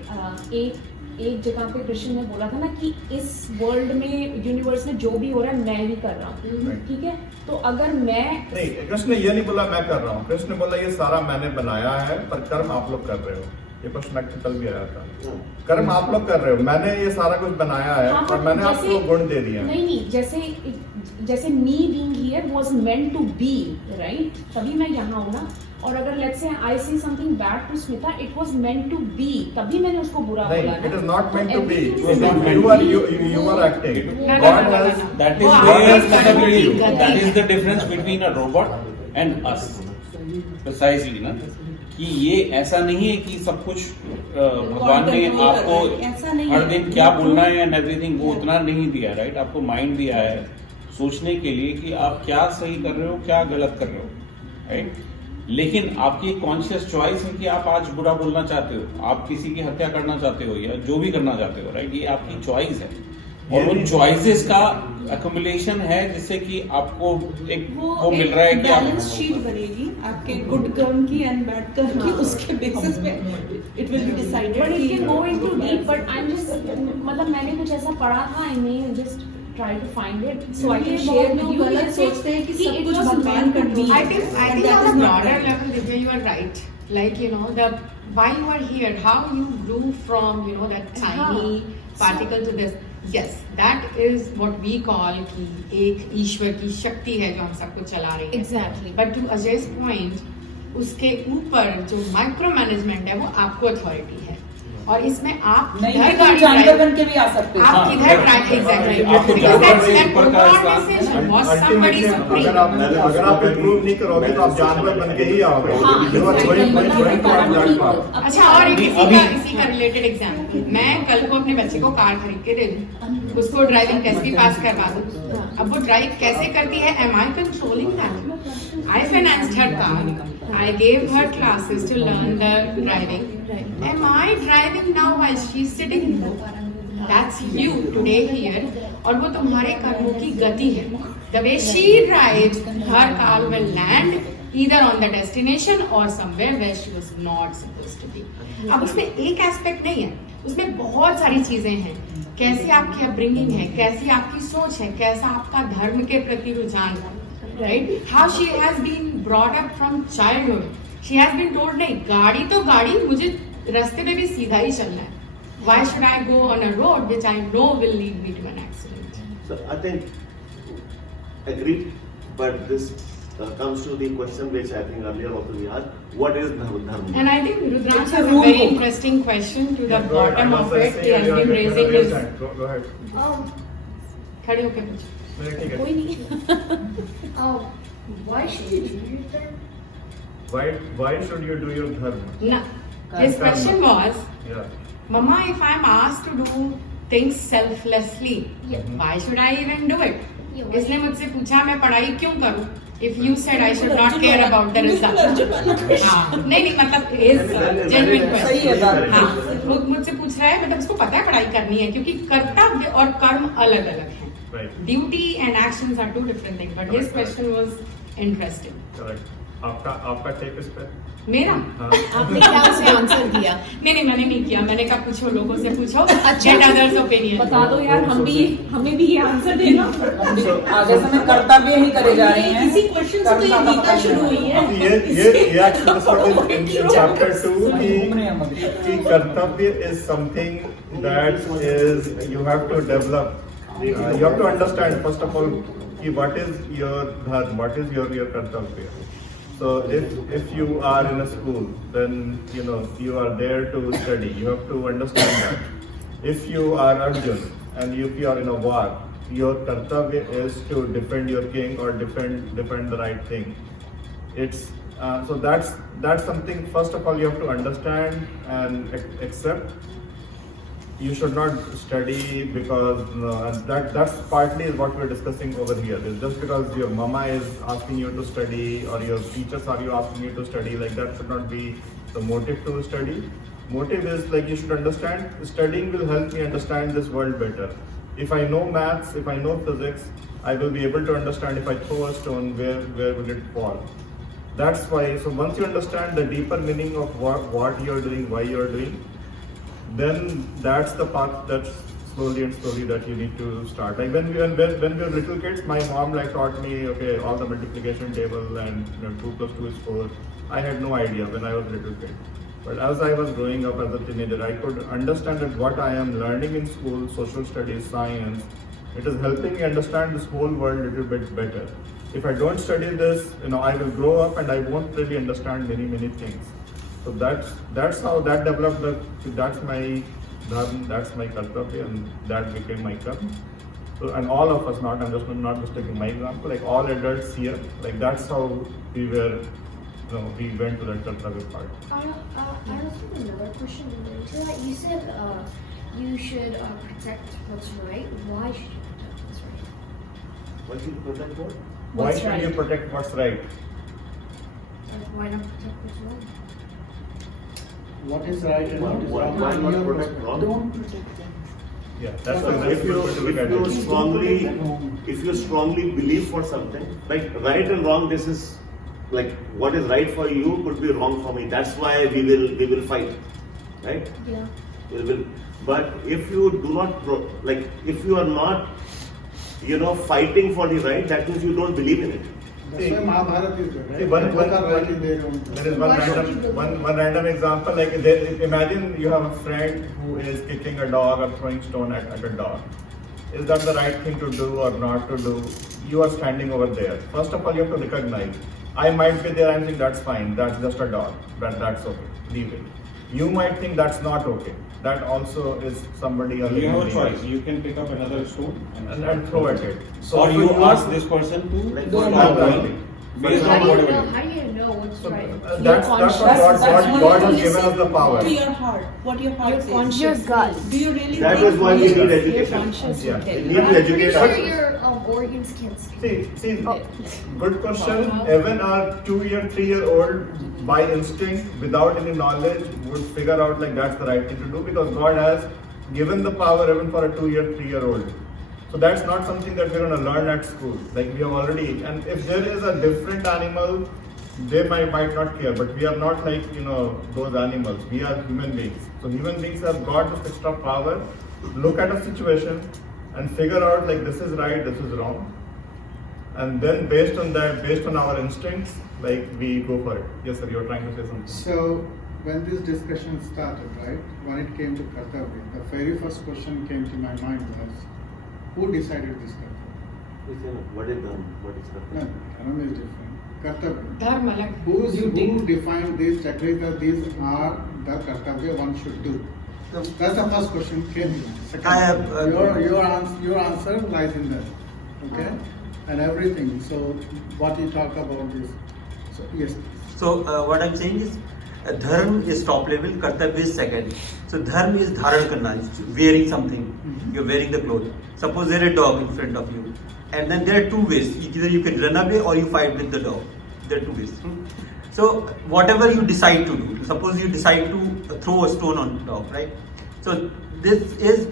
एक जगह पे कृष्ण ने बोला था ना कि इस वर्ल्ड में, यूनिवर्स में जो भी हो रहा है मैं ही कर रहा हूँ, ठीक है? तो अगर मैं नहीं, कृष्ण ने ये नहीं बोला मैं कर रहा हूँ। कृष्ण ने बोला ये सारा मैंने बनाया है, पर कर्म आप लोग कर रहे हो। ये प्रश्न कल भी आया था। कर्म आप लोग कर रहे हो, मैंने ये सारा कुछ बनाया है, हाँ, और मैंने जैसे- आपको गुण दे दिया। नहीं, जैसे me being here was meant to be, right? तभी मैं यहाँ हूँ ना। और अगर let's say I see something bad to Smita, it was meant to be, तभी मैंने उसको बुरा बोला नहीं, ना। it is not meant तो to be. everything is meant You to are be. you are acting. No, God no, has. no. That वो is आपकी their कर्म की you. गति That is है। the difference between a robot and us. Precisely ना, कि ये ऐसा नहीं है कि सब कुछ भगवान ने control कर आपको रहा है, ऐसा नहीं हर है। दिन क्या बोलना है एंड एवरीथिंग वो उतना नहीं दिया, राइट? आपको माइंड दिया है सोचने के लिए कि आप क्या सही कर रहे हो, क्या गलत कर रहे हो, राइट? लेकिन आपकी कॉन्शियस चॉइस है कि आप आज बुरा बोलना चाहते हो, आप किसी की हत्या करना चाहते हो, या जो भी करना चाहते हो, राइट? ये आपकी चॉइस है, और उन चॉइसेस का एक्युमुलेशन है जिससे कि आपको एक वो मिल रहा है कि आप बैलेंस शीट बनेगी आपके गुड कर्म की एंड बैड कर्म की, उसके बेसिस पे it will be decided. But it can go into deep, but I'm just मतलब मैंने कुछ ऐसा पढ़ा था, I may just try to find it so I can ये share बहुत with लोग you. गलत जैसे सोचते हैं कि कि सब it कुछ was भगवान meant to control be. I think that on is a not broader right. level, Divya, you are right. Like, the why you are here, how you grew from, that tiny particle to this. Yes, that is what we call कि एक ईश्वर की शक्ति है जो हम सबको चला रही है. Exactly. But to Ajay's point, उसके ऊपर जो माइक्रो मैनेजमेंट है वो आपको अथॉरिटी है, और इसमें आप नहीं किधर तो तुम गाड़ी जानवर drive- बन के भी आ सकते हो। आप हाँ, किधर ड्राइव एग्जैक्टली आपको जानवर से ऊपर का Ultimately, अगर आप improve नहीं करोगे तो आप जानवर बन के ही आओगे। You are going to that path. अच्छा, और एक अभी- इसी का रिलेटेड एग्जाम्पल, मैं कल को अपने बच्चे को कार खरीद के दे दूं, उसको ड्राइविंग टेस्ट भी पास करवा दूं, अब वो ड्राइव कैसे करती है, am I controlling that? I financed her car, I gave her classes to learn the driving. Am I driving now while she's sitting? No. That's you today here. और वो तुम्हारे कर्मों की गति है. The way she drives, her car will land either on the destination or somewhere where she was not supposed to be. अब उसमें एक एस्पेक्ट नहीं है, उसमें बहुत सारी चीजें हैं. कैसी आपकी अपब्रिंगिंग है, कैसी आपकी सोच है, कैसा आपका धर्म के प्रति रुझान है, right? How she has been brought up from childhood. She has been told नहीं, गाड़ी तो गाड़ी, मुझे रास्ते में भी सीधा ही चलना है. Why should I go on a road which I know will lead me to an accident? So I think agreed, but this comes to the question which I think earlier also we asked: what is dharma? And I think Rudraksh It's a has a rule very book. interesting question to the Yeah, go ahead. bottom I'm of also it. He saying has you are been getting raising a his. time. Go ahead. खड़े होके पूछो. नहीं, ठीक है. कोई नहीं. Why should you do your thing? Why should you do your dharma? No. His question was, Yeah. Mama, if I'm asked to do things selflessly, why should I even do it? इसने मुझसे पूछा मैं पढ़ाई क्यों करूं? If you said I should not care about the result. हाँ, नहीं मतलब his genuine सही है question. बात. हाँ, वो मुझसे पूछ रहा है मतलब उसको पता है पढ़ाई करनी है क्योंकि कर्तव्य और कर्म अलग अलग हैं. Right. Duty and actions are two different things. But his question was interesting. Correct. आपका टेक इस पे? मेरा? हाँ. आपने क्या उसे आंसर दिया? नहीं मैंने नहीं किया. मैंने कहा पूछो लोगों से पूछो. Get others opinion. बता दो यार, हमें भी ये आंसर देना. आगे से मैं कर्तव्य ही करे जा रही हैं. इसी क्वेश्चन से तो ये गीता शुरू हुई है. ये actually in chapter 2 कि कर्तव्य is something that is you have to develop. You have to understand first of all कि what is your dharma, what is your kartavya. So if you are in a school, then you are there to study. You have to understand that. If you are Arjun and if you are in a war, your kartavya is to defend your king or defend the right thing. It's so that's something first of all you have to understand and accept. You should not study because that's partly is what we're discussing over here. It's just because your mama is asking you to study or your teachers are asking you to study, like that should not be the motive to study. Motive is like you should understand studying will help me understand this world better. If I know maths, if I know physics, I will be able to understand if I throw a stone, where will it fall. That's why, so once you understand the deeper meaning of what you're doing, why you're doing, then that's the path that's slowly that you need to start. Like when we were little kids, my mom taught me all the multiplication table and 2 plus 2 is 4. I had no idea when I was a little kid. But as I was growing up as a teenager, I could understand that what I am learning in school, social studies, science, it is helping me understand this whole world a little bit better. If I don't study this, I will grow up and I won't really understand many things. So that's how that developed. That's my dharma, that's my kartavya, and that became my karma. So, and all of us, I'm not taking my example. Like all adults here, like that's how we were. We went to that kartavya part. I also have another question related to that. You said you should protect what's right. Why should you protect what's right? Why should you protect what? Why should you protect what's right? Why not protect what's wrong? What is right and what is wrong? Why not protect wrong? Don't protect them. Yeah, that's a very good way to look at it. If you strongly believe for something, like right and wrong, this is like what is right for you could be wrong for me. That's why we will fight, right? Yeah. We will. But if you do not if you are not, fighting for the right, that means you don't believe in it. That's why Mahabharata is good, right? One Both are right in their own. There is one random example. Like imagine you have a friend who is kicking a dog or throwing stone at a dog. Is that the right thing to do or not to do? You are standing over there. First of all, you have to recognize. I might be there. I'm saying that's fine. That's just a dog. That's okay. Leave it. You might think that's not okay. That also is somebody else. You have a choice. You can pick up another stone and throw at it. So or you ask this person to Like do for not example, based How on do you whatever know? you How do you know what's So, right? that's what God has given us the power. To your heart, what your heart Your says. conscious Your gut. Do you really That think is why we need your education. conscious Yeah. will tell We you. need to I'm pretty educate sure us. your organs can't speak. See, Oh. good question. Even a 2-year, 3-year-old by instinct, without any knowledge, would figure out like that's the right thing to do because God has given the power even for a 2-year, 3-year-old. So that's not something that we're going to learn at school. Like we have already, and if there is a different animal, they might not care. But we are not like those animals. We are human beings. So human beings have got this extra power. Look at a situation and figure out like this is right, this is wrong. And then based on that, based on our instincts, like we go for it. Yes, sir, you're trying to say something. So when this discussion started, right, when it came to Kartavya, the very first question came to my mind was, who decided this Kartavya? What is done? What is No, Dharma is different. Kartavya. धर्म अलग है। Who defined these chakras that these are the Kartavya one should do? That's the first question came to me. Second, I have, your answer lies in that, okay, and everything. So what you talk about is, so yes. So what I'm saying is, dharma is top level, kartavya is second. So dharma is dharan karna, is wearing something. You're wearing the clothes. Suppose there is a dog in front of you, and then there are two ways. Either you can run away or you fight with the dog. There are two ways. So whatever you decide to do, suppose you decide to throw a stone on the dog, right? So this is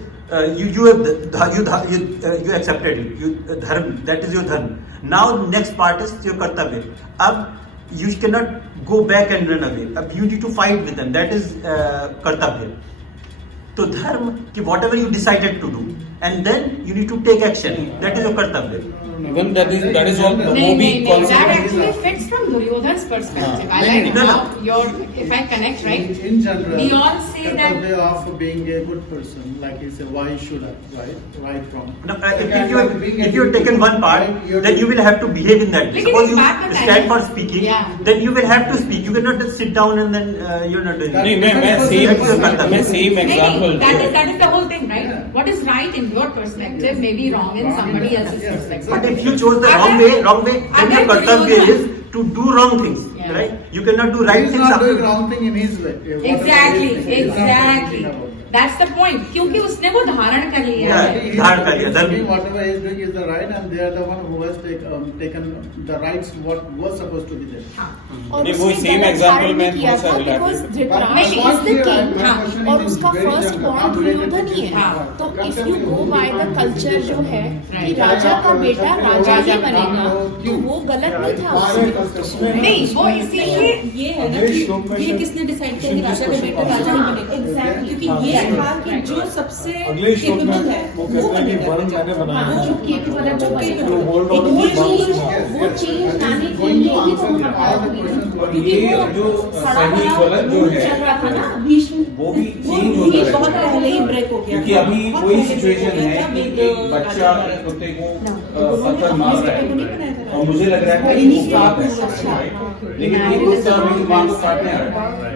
you accepted it. You dharma, that is your dharma. Now next part is your kartavya. Ab you cannot go back and run away. Ab you need to fight with them. That is kartavya. So dharma, whatever you decided to do, and then you need to take action. That is your kartavya. Even that is all नहीं, that actually fits from Duryodhan's perspective. I like No, no. how if I connect, right? In general, We all say that. Kartavya of being a good person, like you say, why should I, right from? No, if you have taken one part, then you will have to behave in that way. Lekin Suppose इस बात में you stand for पहले- speaking, Yeah. then you will have to speak. You cannot just sit down and then you're not doing नहीं, it. मैं That is your kartavya. same नहीं, that is the whole thing, right? Yeah. What is right in your perspective may be wrong in somebody else's Yes, perspective. But if you chose the wrong way, then your kartavya is to do wrong things, Yeah. right? You cannot do right He's things not doing after. wrong thing in his way. Whatever he is Exactly, thinking, he's not exactly. thinking about that. That's the point. क्योंकि उसने वो धारण कर लिया Yeah. है. He is धारण कर लिया, thinking धर्म। whatever he is doing is the right, and they are the one who has taken the rights what was supposed to be there. और नहीं, वो उसने same गलत example कारण में भी किया थोड़ा सा था relative because है। Dhritarashtra But is what the here king, my हाँ, question और is उसका very first general, born not related Duryodhan to he this. है. हाँ, तो if कर्तव्य you go by the culture जो है कि Right. राजा का बेटा राजा ही राजा बनेगा, का तो वो गलत नहीं था उसमें. नहीं, वो इसीलिए ये है ना कि ये किसने डिसाइड किया कि राजा का बेटा राजा ही बनेगा? Exactly. क्योंकि ये था कि जो सबसे अगले श्लोक में capable है वो कहते हैं कि बनेगा वर्ण राजा। मैंने बनाया हाँ, है। जो capable है, जो capable तो है। world एक order वो की बात चीज है। वो चेंज लाने के लिए ही तो वहाँ पर हुई ना. क्योंकि ये वो जो सड़ा सही भरा गलत जो रूल है, चल रहा था ना भीष्म, वो भी वो change भी होता बहुत रहता है। पहले ही ब्रेक हो गया क्योंकि था। अभी बहुत वही पहले सिचुएशन break हो है गया था कि with एक बच्चा राजा एक कुत्ते को उन्होंने पत्थर मार रहा अपने से है बनाया था। और मुझे लग रहा है कि इन्हीं वो की गलत बात है। है, right? लेकिन ये गुस्सा अभी दिमाग को काटने आ रहा है।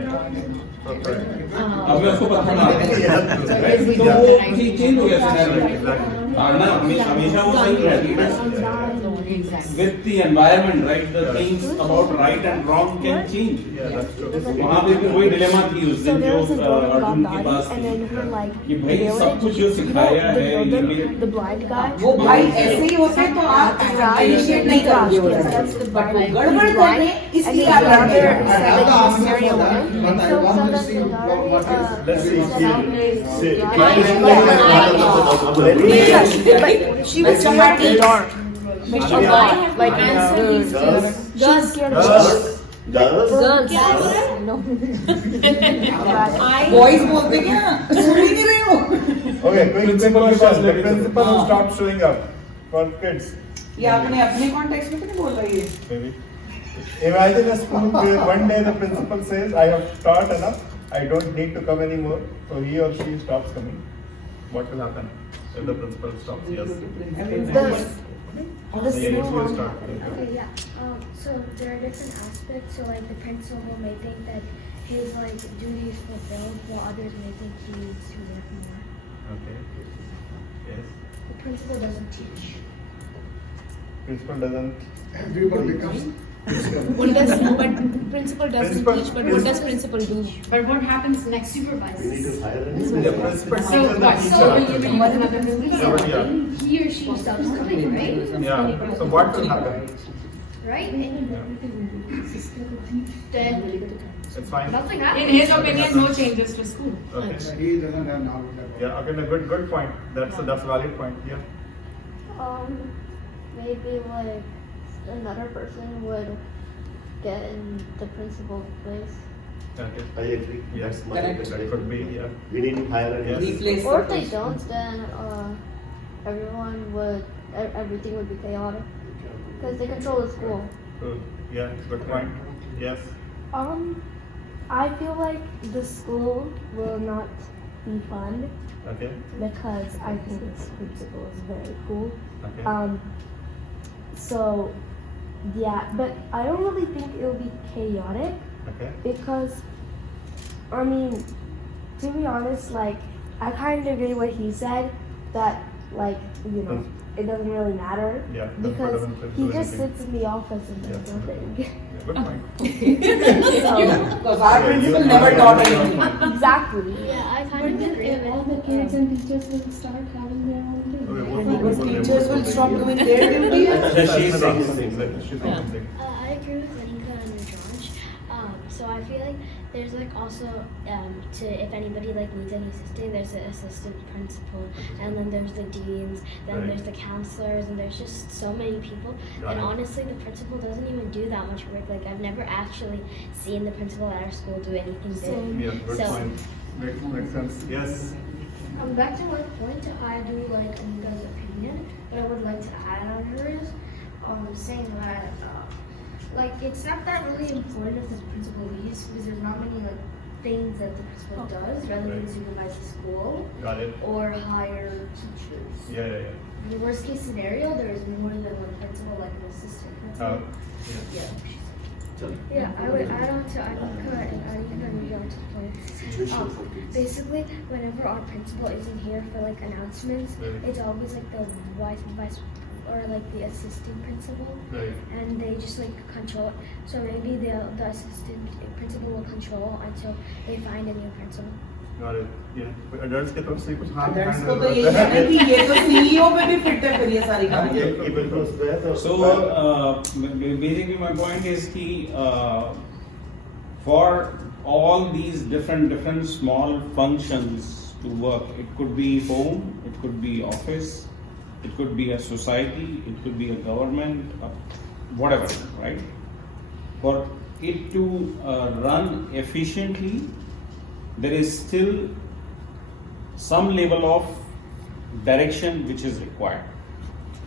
अब मैं उसको पत्थर मार रहा हूँ, right? तो वो चेंज हो गया सिनेरियो। धारणा हमेशा वो सही रहती है। With the environment, right, the things about right and wrong can change. वहाँ पे भी वही डिलेमा थी उस So दिन there was a जो girl who अर्जुन got के पास bodies, and थी then her like कि भाई सब कुछ जो village, सिखाया है ये Duryodhan, the blind guy. वो भाई ऐसे ही होते तो आप appreciate नहीं करोगे वो Yes, लड़के। that's the But वो blind. गड़बड़ He's कर blind, रहे and इसलिए his आप brother लड़के। I said have the that he answer marry a for that, woman. but I So want to that's see the what is. Let's see. But she was scared in the dark. Like a lot. Like girls scared of Girls. girls. No. Boys बोलते क्या सुन ही नहीं रहे हो Okay, quick question. The principal who stopped showing up for kids. ये आपने अपने context में तो नहीं बोल रही है Maybe. Imagine a school where one day the principal says, I have taught enough, I don't need to come anymore. So he or she stops coming. What will happen if the principal stops? Yes. The Yeah, you snow. start. Okay, yeah. So there are different aspects. So like the principal may think that his like duty is fulfilled, while others may think he needs to work more. Okay. Yes. The principal doesn't teach. Principal doesn't. Everybody becomes What does but principal doesn't Principal teach, but is- what does principal do? But what happens next We need supervisor? to hire an The principal So teaches the what? teacher. So you will use another Yeah, principal? but yeah. He or she stops coming, right? Yeah, so what will happen? Right? Then It's fine. nothing In happens. his opinion, no changes to school. Okay. He doesn't have knowledge about Yeah, okay, no, good point. That's a valid point, yeah. Maybe like another person would get in the principal's place. Okay. I agree. Yes, Correct. that could be, yeah. We need to hire an Yes. Replace Or the if they person. don't, then everything would be chaotic because they control the school. Good. Yeah, good point. Yes. I feel like the school will not be fun Okay. because I think this principal is very cool. Okay. So yeah, but I don't really think it'll be chaotic Okay. because I mean, to be honest, like I kind of agree what he said that like it doesn't really matter Yeah, that's because what I'm he doing. just sits in the office and does Yeah. nothing. Yeah, good point. So, Because our Yeah, principal you- never you- taught you- anything. exactly. Yeah, I But kind of then agree with all the kids and teachers will start having their own thing. Okay, what Because will teachers will stop doing their duty. She's saying the same thing. She's saying something. I agree with Anika and Raj. So I feel like there's like also to if anybody like needs any assisting, there's an assistant principal, and then there's the deans, then Right. there's the counselors, and there's just so many people. Got And it. honestly, the principal doesn't even do that much work. Like I've never actually seen the principal at our school do anything big. Yeah, good So- point. Makes sense. Yes. Back to my point, I do like Anika's opinion, but I would like to add on hers, saying that like it's not that really important if the principal leaves because there's not many like things that the principal does rather than Right. supervise the school Got it. or hire teachers. Yeah, yeah, yeah. In the worst case scenario, there is more than one principal, like an assistant principal. Yeah. Yeah, I would add on to Anika and Raj's point. Basically, whenever our principal isn't here for like announcements, Right. it's always like the vice or like the assistant principal, Right. and they just like control it. So maybe the assistant principal will control until they find a new principal. Got it. Yeah. Adults के तरफ से कुछ हाँ Adults hand को तो रहता यही है है। ना कि ये तो CEO पे भी फिट है फिर ये सारी ये कहानी। बिल्कुल सही है। So basically my point is कि for all these different small functions to work, it could be home, it could be office, it could be a society, it could be a government, whatever, right? For it to run efficiently, there is still some level of direction which is required.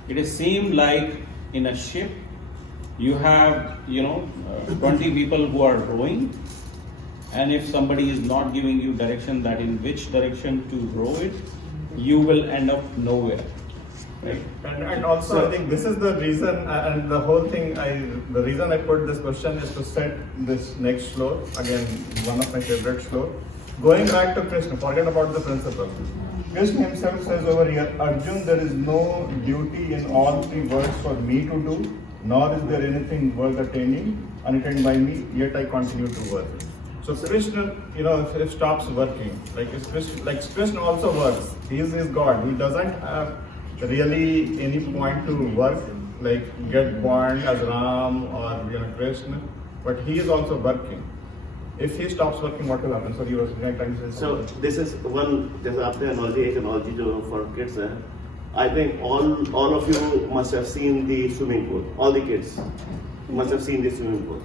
It is same like in a ship, you have 20 people who are rowing, and if somebody is not giving you direction that in which direction to row it, you will end up nowhere, right? And also I think this is the reason and the whole thing the reason I put this question is to set this next floor, again one of my favorite floor. Going back to Krishna, forget about the principle. Krishna himself says over here, Arjun, there is no duty in all three words for me to do, nor is there anything worth attaining, unattained by me, yet I continue to work. So Krishna, if it stops working, like Krishna also works. He is God. He doesn't have really any point to work, like get born as Ram or Krishna, but he is also working. If he stops working, what will happen? So you were trying to say. So this is one. जैसे आपने analogy जो for kids है. I think all of you must have seen the swimming pool. All the kids must have seen the swimming pool.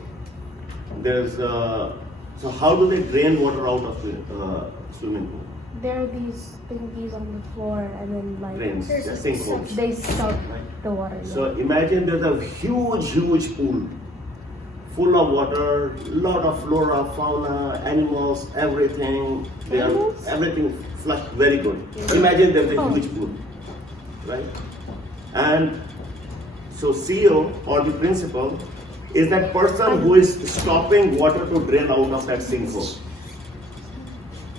There's so how do they drain water out of the swimming pool? There are these thingies on the floor, and then like Drains, sinkholes. they suck the water. So imagine there's a huge pool, full of water, lot of flora, fauna, animals, everything. Animals? Everything flushed very good. Imagine there's a huge pool, right? And so CEO or the principal is that person who is stopping water to drain out of that sinkhole.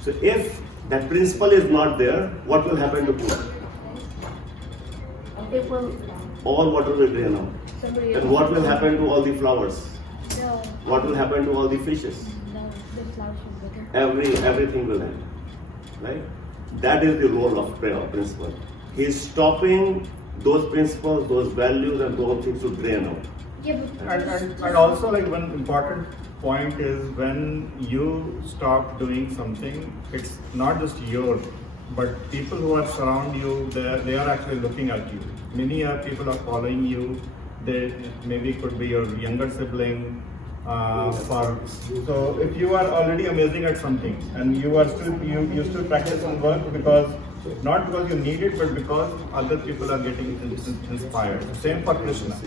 So if that principal is not there, what will happen to pool? It will all water will drain out. Somebody And else. what will happen to all the flowers? No. What will happen to all the fishes? No. The flowers will wither. Everything will end. Right? That is the role of prayer principle. He is stopping those principles, those values, and those things to drain out. Yeah, but And also, like, one important point is when you stop doing something, it's not just yours, but people who are surround you, they are actually looking at you. Many people are following you. They maybe could be your younger sibling. So if you are already amazing at something and you still practice and work not because you need it, but because other people are getting inspired. Same for Krishna,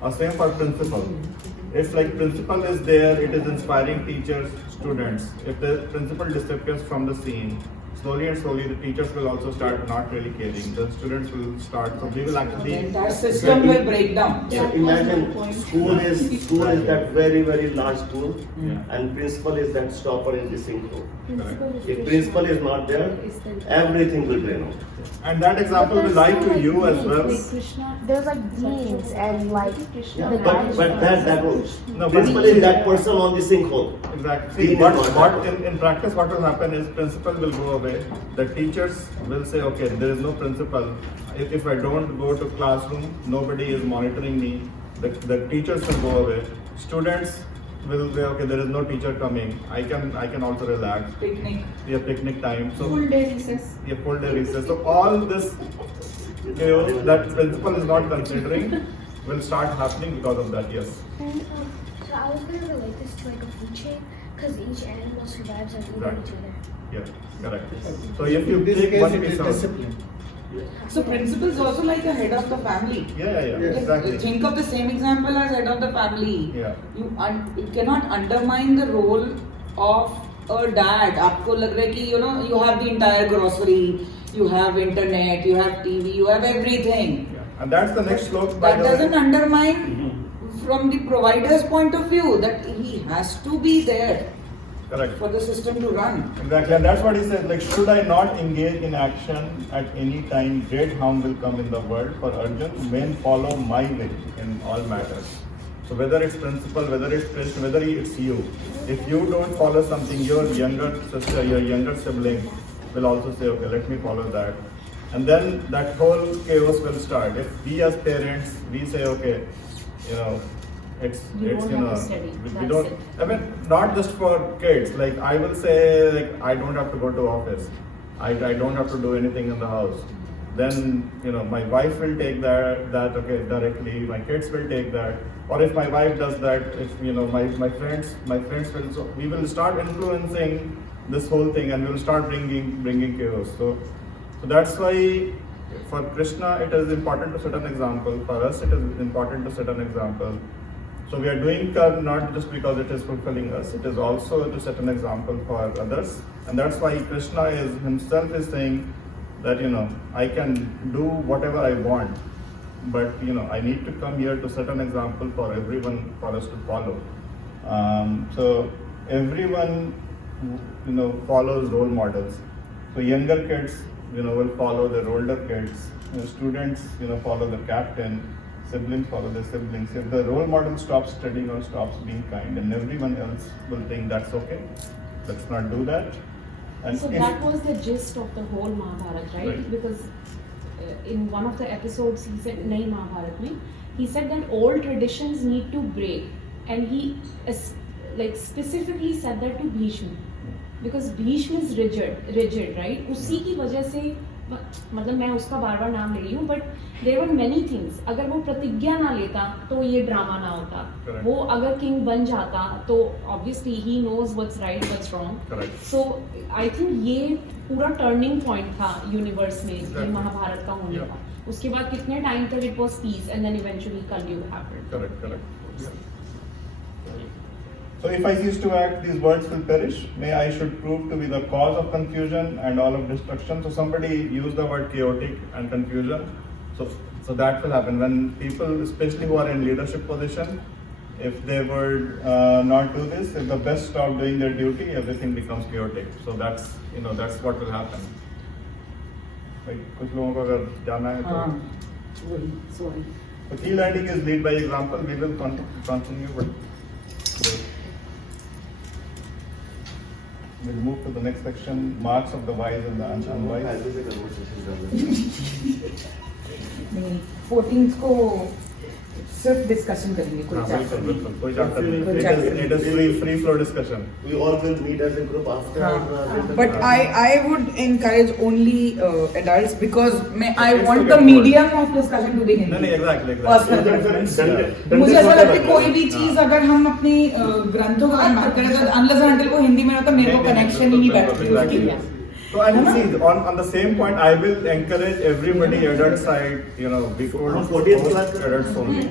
or same for principal. It's like principal is there, it is inspiring teachers, students. If the principal disappears from the scene, slowly and slowly the teachers will also start not really caring. The students will start, so we will The actually. entire system will break down. So imagine school is that very, very large school, and principal is that stopper in the sinkhole. If principal is not there, everything will drain out. And that example will lie to you as well. There's like deans and like Yeah, the guys. but that rules. No, Principal is that person on the sinkhole. Exactly. See, Dean is not that. in practice, what will happen is principal will go away. The teachers will say, okay, there is no principal. If I don't go to classroom, nobody is monitoring me. The teachers will go away. Students will say, okay, there is no teacher coming. I can also relax. Picnic. Yeah, picnic time. So Full day recess. yeah, full day recess. So all this chaos that principal is not considering will start happening because of that. Yes. And, so I was going to relate this to like a food chain because each animal survives on eating Right. each other. Yeah, correct. So if you In this take case, one it piece is out. discipline. So principal is also like a head of the family. Yeah, Yes. exactly. Think of the same example as head of the family. Yeah. You cannot undermine the role of a dad. आपको लग रहा है कि you have the entire grocery, you have internet, you have TV, you have everything. Yeah. And that's the next slok. by That the way. doesn't undermine from the provider's point of view that he has to be there Correct. for the system to run. Exactly, and that's what he said. Like, should I not engage in action at any time? Great harm will come in the world. For Arjun, men follow my will in all matters. So whether it's principal, whether it's Krishna, whether it's you, if you don't follow something, your younger sister, your younger sibling will also say, okay, let me follow that. And then that whole chaos will start. If we as parents, we say, okay, it's don't have to study. we That's don't. it. I mean, not just for kids. Like, I will say, like, I don't have to go to office. I don't have to do anything in the house. Then my wife will take that okay directly. My kids will take that. Or if my wife does that, if my friends will. So we will start influencing this whole thing, and we will start bringing chaos. So that's why for Krishna it is important to set an example. For us, it is important to set an example. So we are doing karma not just because it is fulfilling us, it is also to set an example for others. And that's why Krishna himself is saying that I can do whatever I want, but I need to come here to set an example for everyone, for us to follow. So everyone follows role models. So younger kids will follow their older kids. Students follow the captain. Siblings follow their siblings. If the role model stops studying or stops being kind, and everyone else will think that's okay, let's not do that. And So that was the gist of the whole Mahabharata, right? Because in one of the episodes he said, Nahi Mahabharata mein, he said that old traditions need to break, and he specifically said that to Bhishma, because Bhishma is rigid, right? उसी की वजह से मतलब मैं उसका बार बार नाम ले रही हूँ, but there were many things. अगर वो प्रतिज्ञा ना लेता तो ये ड्रामा ना होता. Correct. वो अगर किंग बन जाता तो obviously he knows what's right what's wrong. Correct. So I think ये पूरा टर्निंग पॉइंट था यूनिवर्स में, ये Exactly. महाभारत का होने Yeah. का. उसके बाद कितने टाइम तक it was peace, and then eventually Kalyug happened. correct. Yeah. So if I cease to act, these words will perish. May I should prove to be the cause of confusion and all of destruction. So somebody used the word chaotic and confusion. So that will happen when people, especially who are in leadership position, if they would not do this, if the best stop doing their duty, everything becomes chaotic. So that's what will happen. Like, कुछ लोगों को अगर जाना है तो Sorry. So key learning is lead by example. We will continue, but we'll move to the next section. Marks of the wise and the unwise. 14th को सिर्फ discussion करेंगे कोई हाँ, चैप्टर बिल्कुल, बिल्कुल, कोई chapter नहीं. कोई It chapter is- it is free flow discussion. We all will meet as a group after. But I would encourage only adults because I It's want to the get medium of discussion to be नहीं, Hindi. exactly. Personal preference. मुझे ऐसा लगता है कोई भी चीज अगर हम अपनी ग्रंथों का बात करें तो अनलेस अनटिल वो हिंदी में होता मेरे को कनेक्शन ही नहीं बैठती उसकी. So I will see on the same point. I will encourage everybody adult side. Before 14th class adults only.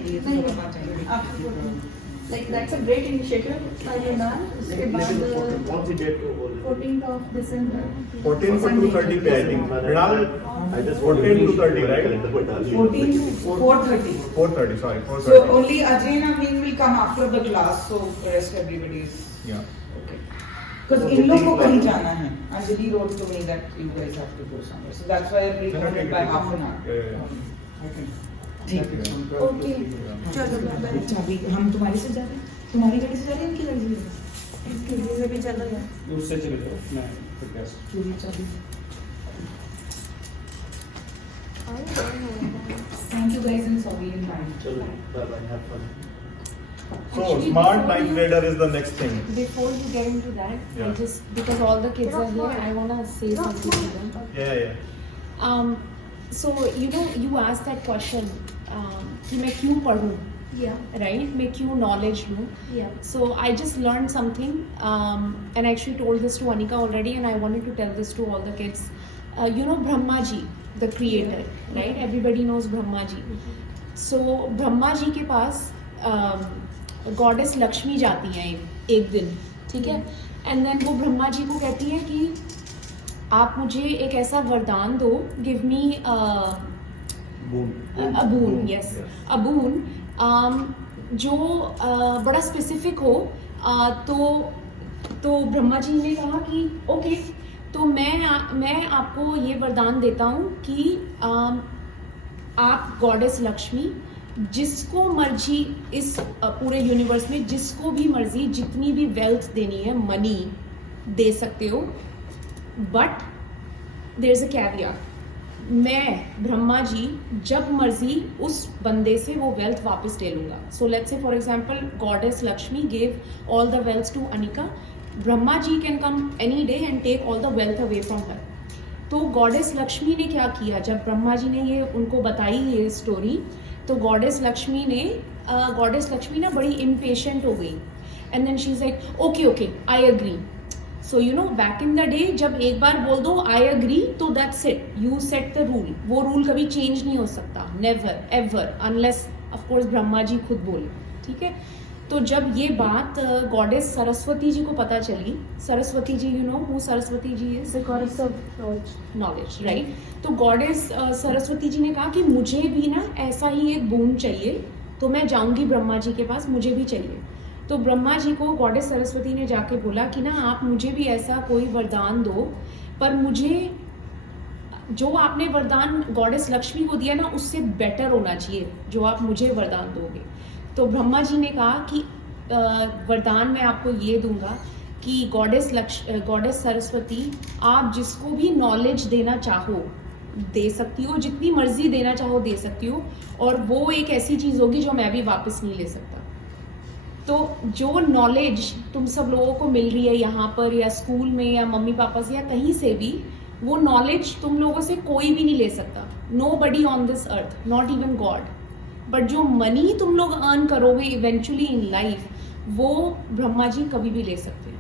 Like that's a great initiative by the man. उसके बाद 14th of December. 14 to 2:30 पे I think. Mrinal, 14 to 30, right? 14 to 4:30. 4:30. Sorry, 4:30. So only Ajay and Amin will come after the class, so rest everybody is Yeah. okay. Because in लोग को कहीं जाना है. Anjali wrote to me that you guys have to go somewhere, so that's why I recorded it by half an hour. Yeah. ठीक है. Okay. चलो bye. चाबी हम तुम्हारी से जा रहे हैं. तुम्हारी गाड़ी से जा रहे हैं इनकी गाड़ी से जा रहे हैं. इसके लिए भी चलो यार. उससे चले जाओ मैं फिर कैसे चोरी चाबी. Thank you guys and sorry in mind. Bye-bye, have fun. So smart ninth grader is the next thing. Before you get into that, Yeah. because all the kids are here, I wanna say something to them. Yeah. So you asked that question कि मैं क्यों पढ़ूँ, Yeah. right? मैं क्यों knowledge लूँ? Yeah. So I just learned something, and I actually told this to Anika already, and I wanted to tell this to all the kids. Brahma ji, the creator, right? Everybody knows Brahma ji. So Brahma ji के पास goddess Lakshmi जाती हैं एक दिन, ठीक है? And then वो ब्रह्मा जी को कहती हैं कि आप मुझे एक ऐसा वरदान दो, गिव मी अ बून, यस, अ बून जो बड़ा स्पेसिफिक हो. तो ब्रह्मा जी ने कहा कि ओके, तो मैं आपको ये वरदान देता हूँ कि आप गॉडेस लक्ष्मी जिसको मर्जी इस पूरे यूनिवर्स में जिसको भी मर्जी जितनी भी वेल्थ देनी है, मनी दे सकते हो, but there is a caveat. मैं ब्रह्मा जी जब मर्जी उस बंदे से वो वेल्थ वापस ले लूंगा. So let's say for example goddess Lakshmi give all the wealth to Anika. Brahma ji can come any day and take all the wealth away from her. तो गॉडेस लक्ष्मी ने क्या किया, जब ब्रह्मा जी ने ये उनको बताई ये स्टोरी, तो गॉडेस लक्ष्मी ना बड़ी इम्पेशेंट हो गई. And then she is like okay I agree. So back in the day जब एक बार बोल दो आई एग्री, तो that's it, you set the rule. वो रूल कभी चेंज नहीं हो सकता, never ever, unless of course Brahma ji खुद बोले, ठीक है? तो जब ये बात गॉडेस सरस्वती जी को पता चली, Saraswati ji who Saraswati ji is The goddess of knowledge, right? तो गॉडेस सरस्वती जी ने कहा कि मुझे भी ना ऐसा ही एक बून चाहिए, तो मैं जाऊंगी ब्रह्मा जी के पास, मुझे भी चाहिए. तो ब्रह्मा जी को गॉडेस सरस्वती ने जाके बोला कि ना आप मुझे भी ऐसा कोई वरदान दो, पर मुझे जो आपने वरदान गॉडेस लक्ष्मी को दिया ना उससे बेटर होना चाहिए जो आप मुझे वरदान दोगे. तो ब्रह्मा जी ने कहा कि वरदान मैं आपको ये दूंगा कि गॉडेस सरस्वती आप जिसको भी नॉलेज देना चाहो दे सकती हो, जितनी मर्जी देना चाहो दे सकती हो, और वो एक ऐसी चीज़ होगी जो मैं भी वापस नहीं ले सकता. तो जो नॉलेज तुम सब लोगों को मिल रही है यहाँ पर या स्कूल में या मम्मी पापा से या कहीं से भी, वो नॉलेज तुम लोगों से कोई भी नहीं ले सकता. Nobody on this earth, not even God. But जो मनी तुम लोग अर्न करोगे इवेंचुअली इन लाइफ, वो ब्रह्मा जी कभी भी ले सकते हैं.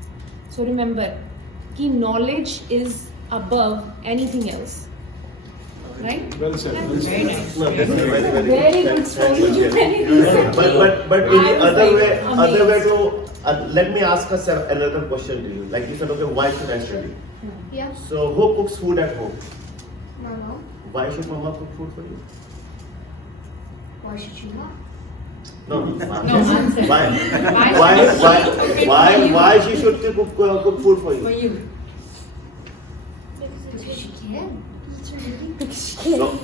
सो रिमेंबर कि knowledge is above anything else, right? Well said. Well said. No, that's a very, very Very good good story. Yes. But in the other way to let me ask us another question to you. Like you said, okay, why should I study? Yeah. So who cooks food at home? Mama. Why should mama cook food for you? Why should you not? No, answer. Why she should cook food for you? For you. Because she can. It's her duty. No,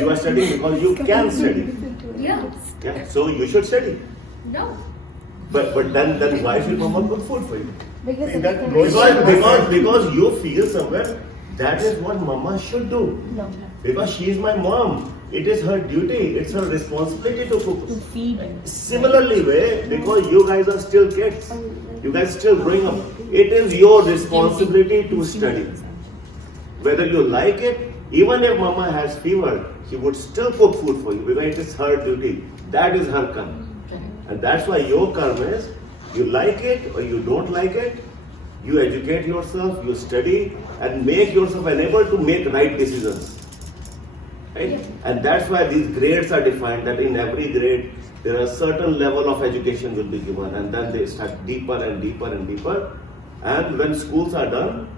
you are studying because you can study. Yeah. Yeah, so you should study. No. But then why should mama cook food for you? Because That goes Because you feel somewhere that is what mama should do. no. Because she is my mom. It is her duty. It's her responsibility to cook. To feed. Similarly, way because you guys are still kids, you guys still growing up. It is your responsibility to study. Whether you like it, even if mama has fever, she would still cook food for you because it is her duty. That is her karma. And that's why your karma is, you like it or you don't like it, you educate yourself, you study and make yourself enabled to make right decisions. Right? And that's why these grades are defined, that in every grade there are certain level of education will be given and then they start deeper and deeper and deeper. And when schools are done,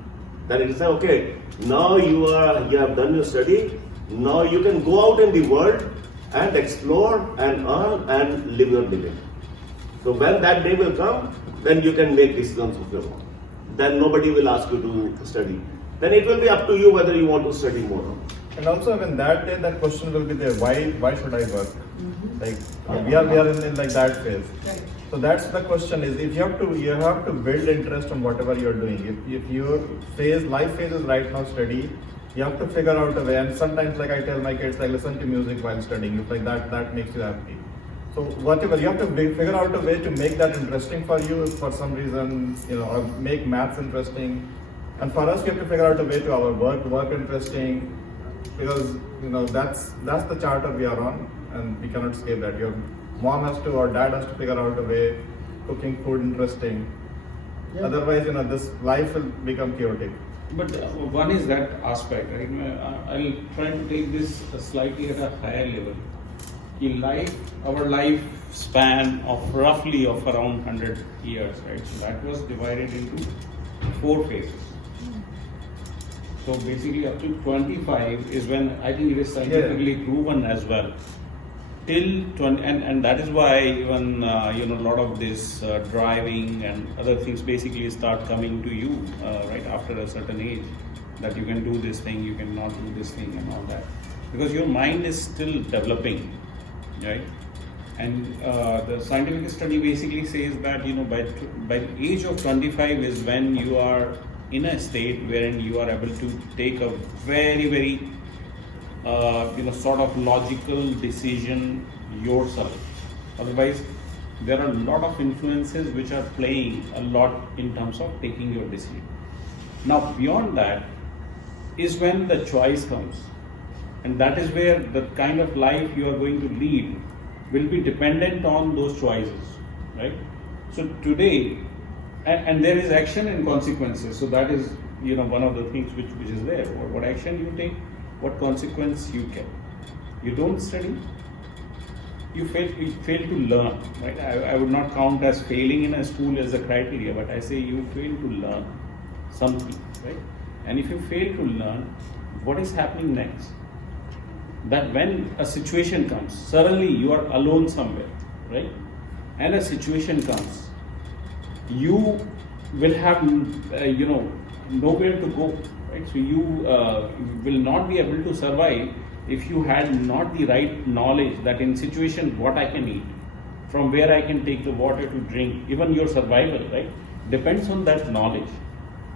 then it is like, okay, now you have done your study, now you can go out in the world and explore and earn and live your living. So when that day will come, then you can make decisions of your own. Then nobody will ask you to study. Then it will be up to you whether you want to study more or not. And also when that day that question will be there, why should I work? Like we are in like that phase. Right. So that's the question is, if you have to build interest on whatever you're doing. If your life phase is right now study, you have to figure out a way. And sometimes like I tell my kids, I listen to music while studying. It's like that makes you happy. So whatever, you have to figure out a way to make that interesting for you for some reason, or make maths interesting. And for us, we have to figure out a way to our work interesting, because that's the charter we are on, and we cannot escape that. Your mom has to or dad has to figure out a way cooking food interesting. Yeah. Otherwise, this life will become chaotic. But one is that aspect, right? I'll try to take this slightly at a higher level. Our life span of roughly around 100 years, right? So that was divided into 4 phases. So basically up to 25 is when I think it is scientifically proven as well. Till 20, and that is why even a lot of this driving and other things basically start coming to you right after a certain age, that you can do this thing, you cannot do this thing and all that, because your mind is still developing, right? And the scientific study basically says that by the age of 25 is when you are in a state wherein you are able to take a very, very sort of logical decision yourself. Otherwise, there are a lot of influences which are playing a lot in terms of taking your decision. Now, beyond that is when the choice comes, and that is where the kind of life you are going to lead will be dependent on those choices, right? So today, and there is action and consequences. So that is one of the things which is there. What action you take, what consequence you get. You don't study, you fail to learn, right? I would not count as failing in a school as a criteria, but I say you fail to learn something, right? And if you fail to learn, what is happening next? That when a situation comes, suddenly you are alone somewhere, right? And a situation comes, you will have nowhere to go, right? So you will not be able to survive if you had not the right knowledge that in situation what I can eat, from where I can take the water to drink, even your survival, right, depends on that knowledge.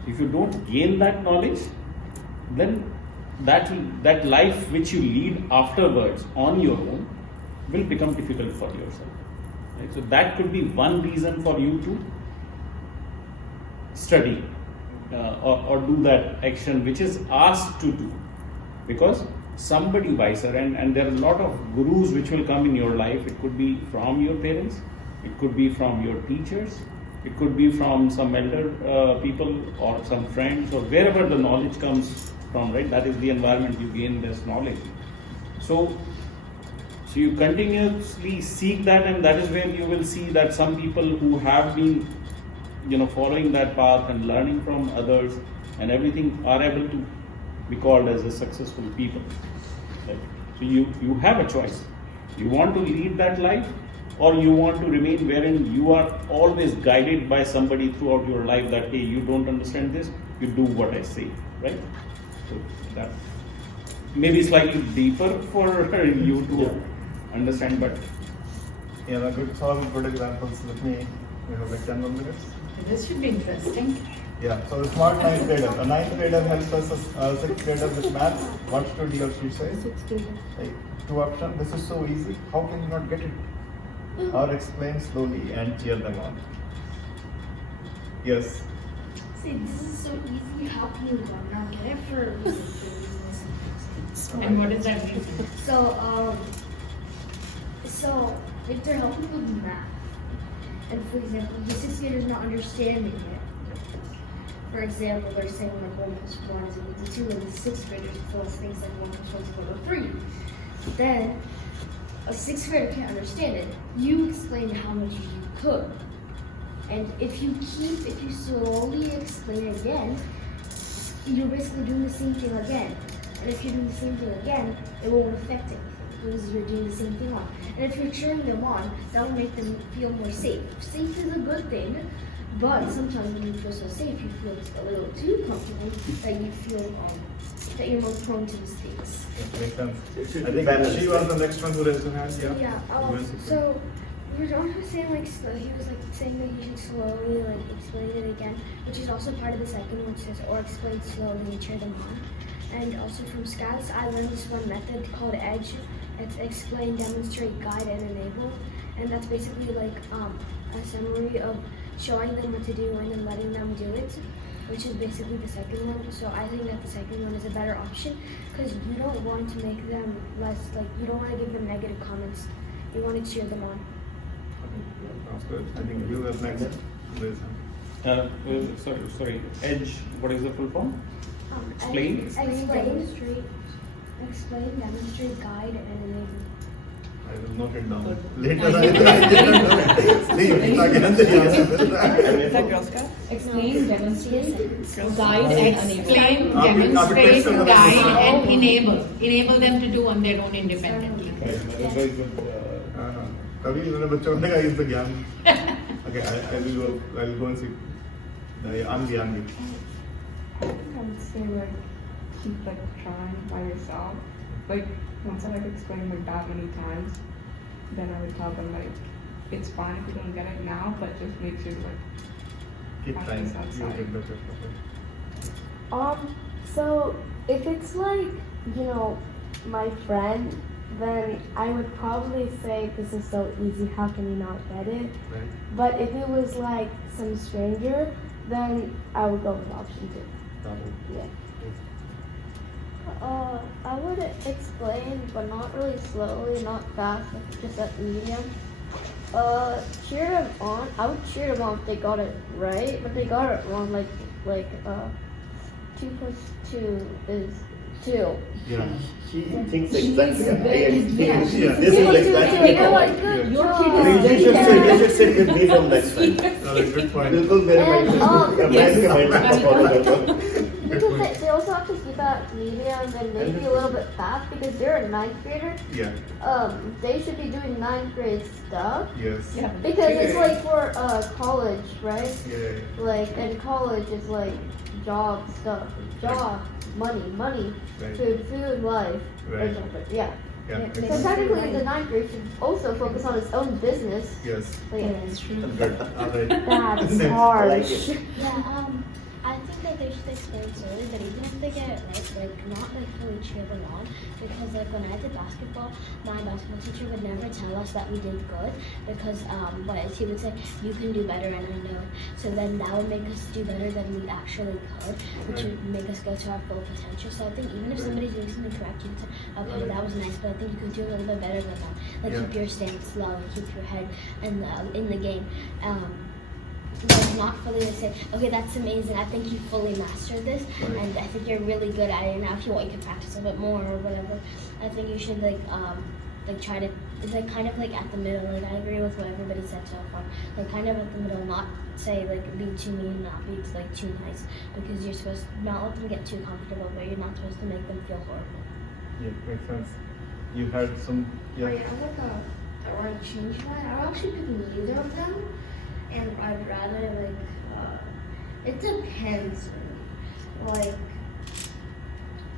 If you don't gain that knowledge, then that life which you lead afterwards on your own will become difficult for yourself, right? So that could be one reason for you to study or do that action which is asked to do, because somebody wiser, and there are a lot of gurus which will come in your life. It could be from your parents, it could be from your teachers, it could be from some elder people or some friends, or wherever the knowledge comes from, right? That is the environment you gain this knowledge. So you continuously seek that, and that is where you will see that some people who have been following that path and learning from others and everything are able to be called as a successful people, right? So you have a choice. You want to lead that life, or you want to remain wherein you are always guided by somebody throughout your life that, hey, you don't understand this, you do what I say, right? So that. maybe slightly deeper for you to understand, but Yeah, good. Some good examples. Let me. We have like 10 more minutes. This should be interesting. Yeah. So smart ninth grader. A ninth grader helps us a sixth grader with math. What should he or she say? Sixth grader. Like, two options. This is so easy. How can you not get it? Or explain slowly and cheer them on. Yes. See, this is so easy. How can you not get it for? And what does that mean? So if they're helping with math, and for example, the sixth grader is not understanding it. For example, they're saying like 1 plus 1 is equal to 2, and the sixth grader still thinks like 1 plus 1 is equal to 3. Then a sixth grader can't understand it. You explain how much you could. And if you slowly explain it again, you're basically doing the same thing again. And if you're doing the same thing again, it won't affect it because you're doing the same thing on. And if you're cheering them on, that will make them feel more safe. Safe is a good thing, but sometimes when you feel so safe, you feel a little too comfortable that you feel that you're more prone to mistakes. Yeah, makes sense. I think she was the next one who raised her hand. Yeah. Yeah. So Rajon was saying he was saying that you should slowly explain it again, which is also part of the second one, which says or explain slowly and cheer them on. And also from Scouts, I learned this one method called EDGE. It's explain, demonstrate, guide, and enable. And that's basically like a summary of showing them what to do and then letting them do it, which is basically the second one. So I think that the second one is a better option because you don't want to make them you don't want to give them negative comments. You want to cheer them on. Sounds good. I think you are next. sorry, EDGE, what is the full form? Explain? Explain, demonstrate, guide, and enable. I will note it down. Later I didn't know it. Leave again the answer. Explain, demonstrate, guide, and enable. Explain, demonstrate, guide, and enable. Enable them to do on their own independently. Very good. कभी इन्होंने बच्चों ने कहा इसका ज्ञान. Okay, I will go and see. Angi. I would say keep trying by yourself. Once I explained that many times, then I would tell them it's fine if you don't get it now, but just make sure keep trying. You get better. So if it's my friend, then I would probably say this is so easy, how can you not get it? Right. But if it was some stranger, then I would go with option 2. Yeah. I would explain, but not really slowly, not fast, just at medium. Cheer them on. I would cheer them on if they got it right, but they got it wrong. 2 plus 2 is 2. Yeah. She thinks exactly. This is exactly. You should sit with me from next time. Good point. Bilkul mere mind because they also have to keep at medium and maybe a little bit fast because they're a 9th grader. Yeah. They should be doing 9th grade stuff. Yes. Yeah. Because it's for college, right? Yeah. And college is job stuff, money, Right. food, life, Right. or something. Yeah. Yeah. So technically, the 9th grade should also focus on its own business. Yes. That's true. Good. All right. That's I hard. like it. Yeah, I think that they should explain slowly, but even if they get it right, not fully cheer them on, because when I did basketball, my basketball teacher would never tell us that we did good, because he would say, you can do better, and I know. So then that would make us do better than we actually could, which would make us go to our full potential. So I think even if somebody's doing something correct, you would say, okay, that was nice, but I think you could do a little bit better than that. Keep your stance low, keep your head in the game. Not fully to say, okay, that's amazing, I think you fully mastered this, and I think you're really good at it now. If you want, you can practice a bit more or whatever. I think you should try to, it's kind of at the middle. I agree with what everybody said so far. Kind of at the middle, not say be too mean, not be too nice, because you're supposed to not let them get too comfortable, but you're not supposed to make them feel horrible. Yeah, makes sense. You had some. Yeah. Right, I want to change mine. I would actually pick neither of them. And I'd rather it depends.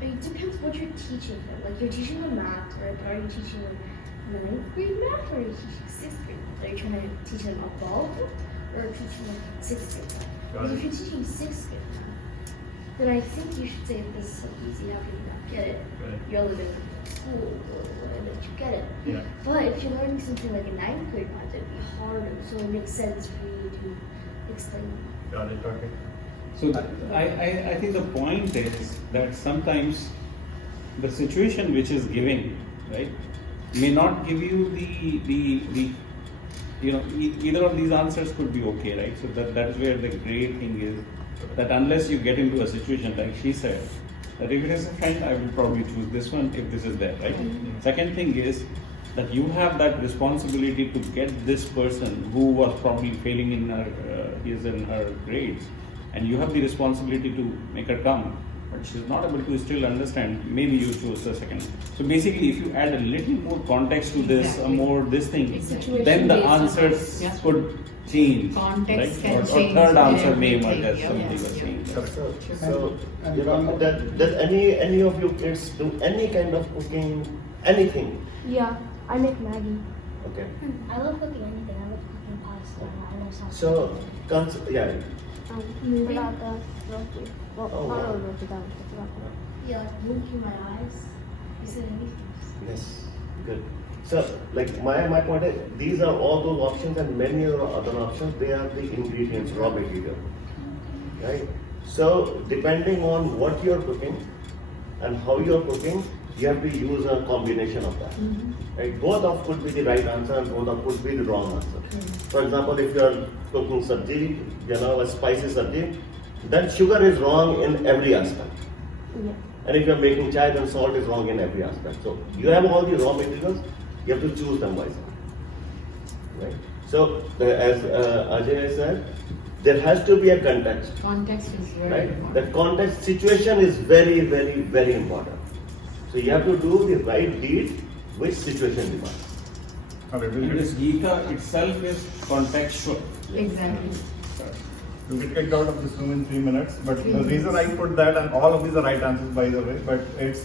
It depends what you're teaching them. Like you're teaching them math, right? But are you teaching them 9th grade math, or are you teaching 6th grade math? Are you trying to teach them above, or teaching them 6th grade math? Got Because it. if you're teaching 6th grade math, then I think you should say this is so easy. How can you not get it? Right. You're living in school, why don't you get it? Yeah. But if you're learning something like a 9th grade math, it'd be harder. So it makes sense for you to explain. Got it. Okay. So I think the point is that sometimes the situation which is giving, right, may not give you the you know, either of these answers could be okay, right? So that is where the great thing is, that unless you get into a situation like she said, that if it is a friend, I will probably choose this one if this is there, right? Mm-hmm. Second thing is that you have that responsibility to get this person who was probably failing in her grades, and you have the responsibility to make her come, but she's not able to still understand. Maybe you choose the second. So basically, if you add a little more context to this, more this thing, Situation then the based on answers Yeah. could change. Context right? can Or change third answer may everything, emerge as yeah. somebody Yes. was saying. So, you know, does any of you kids do any kind of cooking, anything? Yeah, I make Maggie. Okay. I love cooking anything. I love cooking pasta. I love sauce. So, yeah. Movie. Forgot the roti. Well, Oh, not wow. a roti, that was forgot that. Yeah, like blinking my eyes. You said anything. Yes. Good. So, like my point is, these are all those options, and many other options. They are the ingredients, raw material, right? So, depending on what you're cooking and how you're cooking, you have to use a combination of that. Right? Both of could be the right answer, both of could be the wrong answer. For example, if you're cooking sabji, you know, a spicy sabji, then sugar is wrong in every aspect. Yeah. And if you're making chai, then salt is wrong in every aspect. So you have all the raw materials, you have to choose them wisely. Right? So as Ajay said, there has to be a context. Context is very Right? important. The context situation is very, very, very important. So you have to do the right deed which situation demands. And this Gita itself is contextual. Exactly. You'll get kicked out of this room in 3 minutes, but the reason I put that, and all of these are right answers by the way, but it's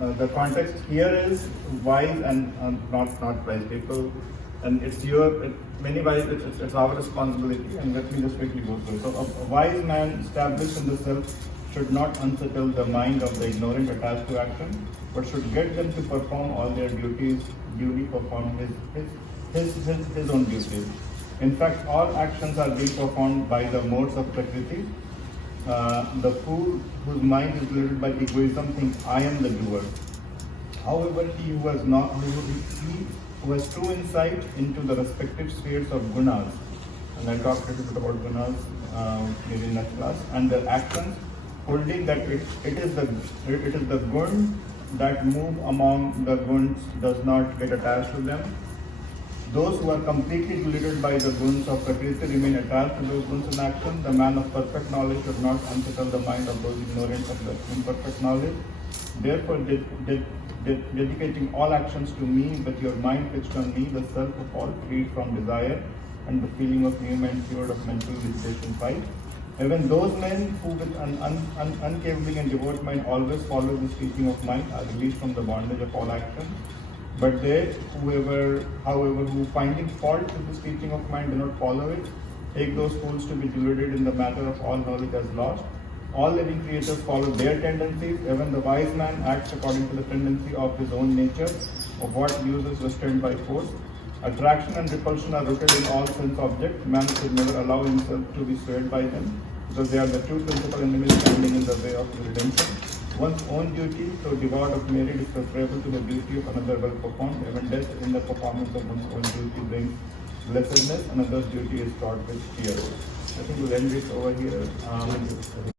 the context here is wise and not wise people, and it's many wise, it's our responsibility, and let me just quickly go through. So a wise man established in the self should not unsettle the mind of the ignorant attached to action, but should get them to perform all their duties, duly perform his own duties. In fact, all actions are being performed by the modes of Prakriti. The fool whose mind is limited by egoism thinks I am the doer. However, he who has true insight into the respective spheres of gunas, and I'll talk a little bit about gunas maybe in next class, and their actions, holding that it is the gun that move among the guns does not get attached to them. Those who are completely deluded by the guns of Prakriti remain attached to those guns in action. The man of perfect knowledge should not unsettle the mind of those ignorant of the imperfect knowledge. Therefore, dedicating all actions to me, with your mind fixed on me, the self of all freed from desire and the feeling of new and cured of mental visitation 5. Even those men who with an uncavling and devout mind always follow this teaching of mine are released from the bondage of all actions. But they, however, who finding fault with this teaching of mine do not follow it, take those fools to be deluded in the matter of all knowledge as lost. All living creatures follow their tendencies. Even the wise man acts according to the tendency of his own nature, of what use is restrained by force. Attraction and repulsion are rooted in all sense objects. Man should never allow himself to be swayed by them, because they are the two principal enemies standing in the way of redemption. One's own duty, though devoid of merit, is preferable to the duty of another well performed. Even death in the performance of one's own duty brings blessedness, another's duty is fraught with fear. I think we'll end this over here.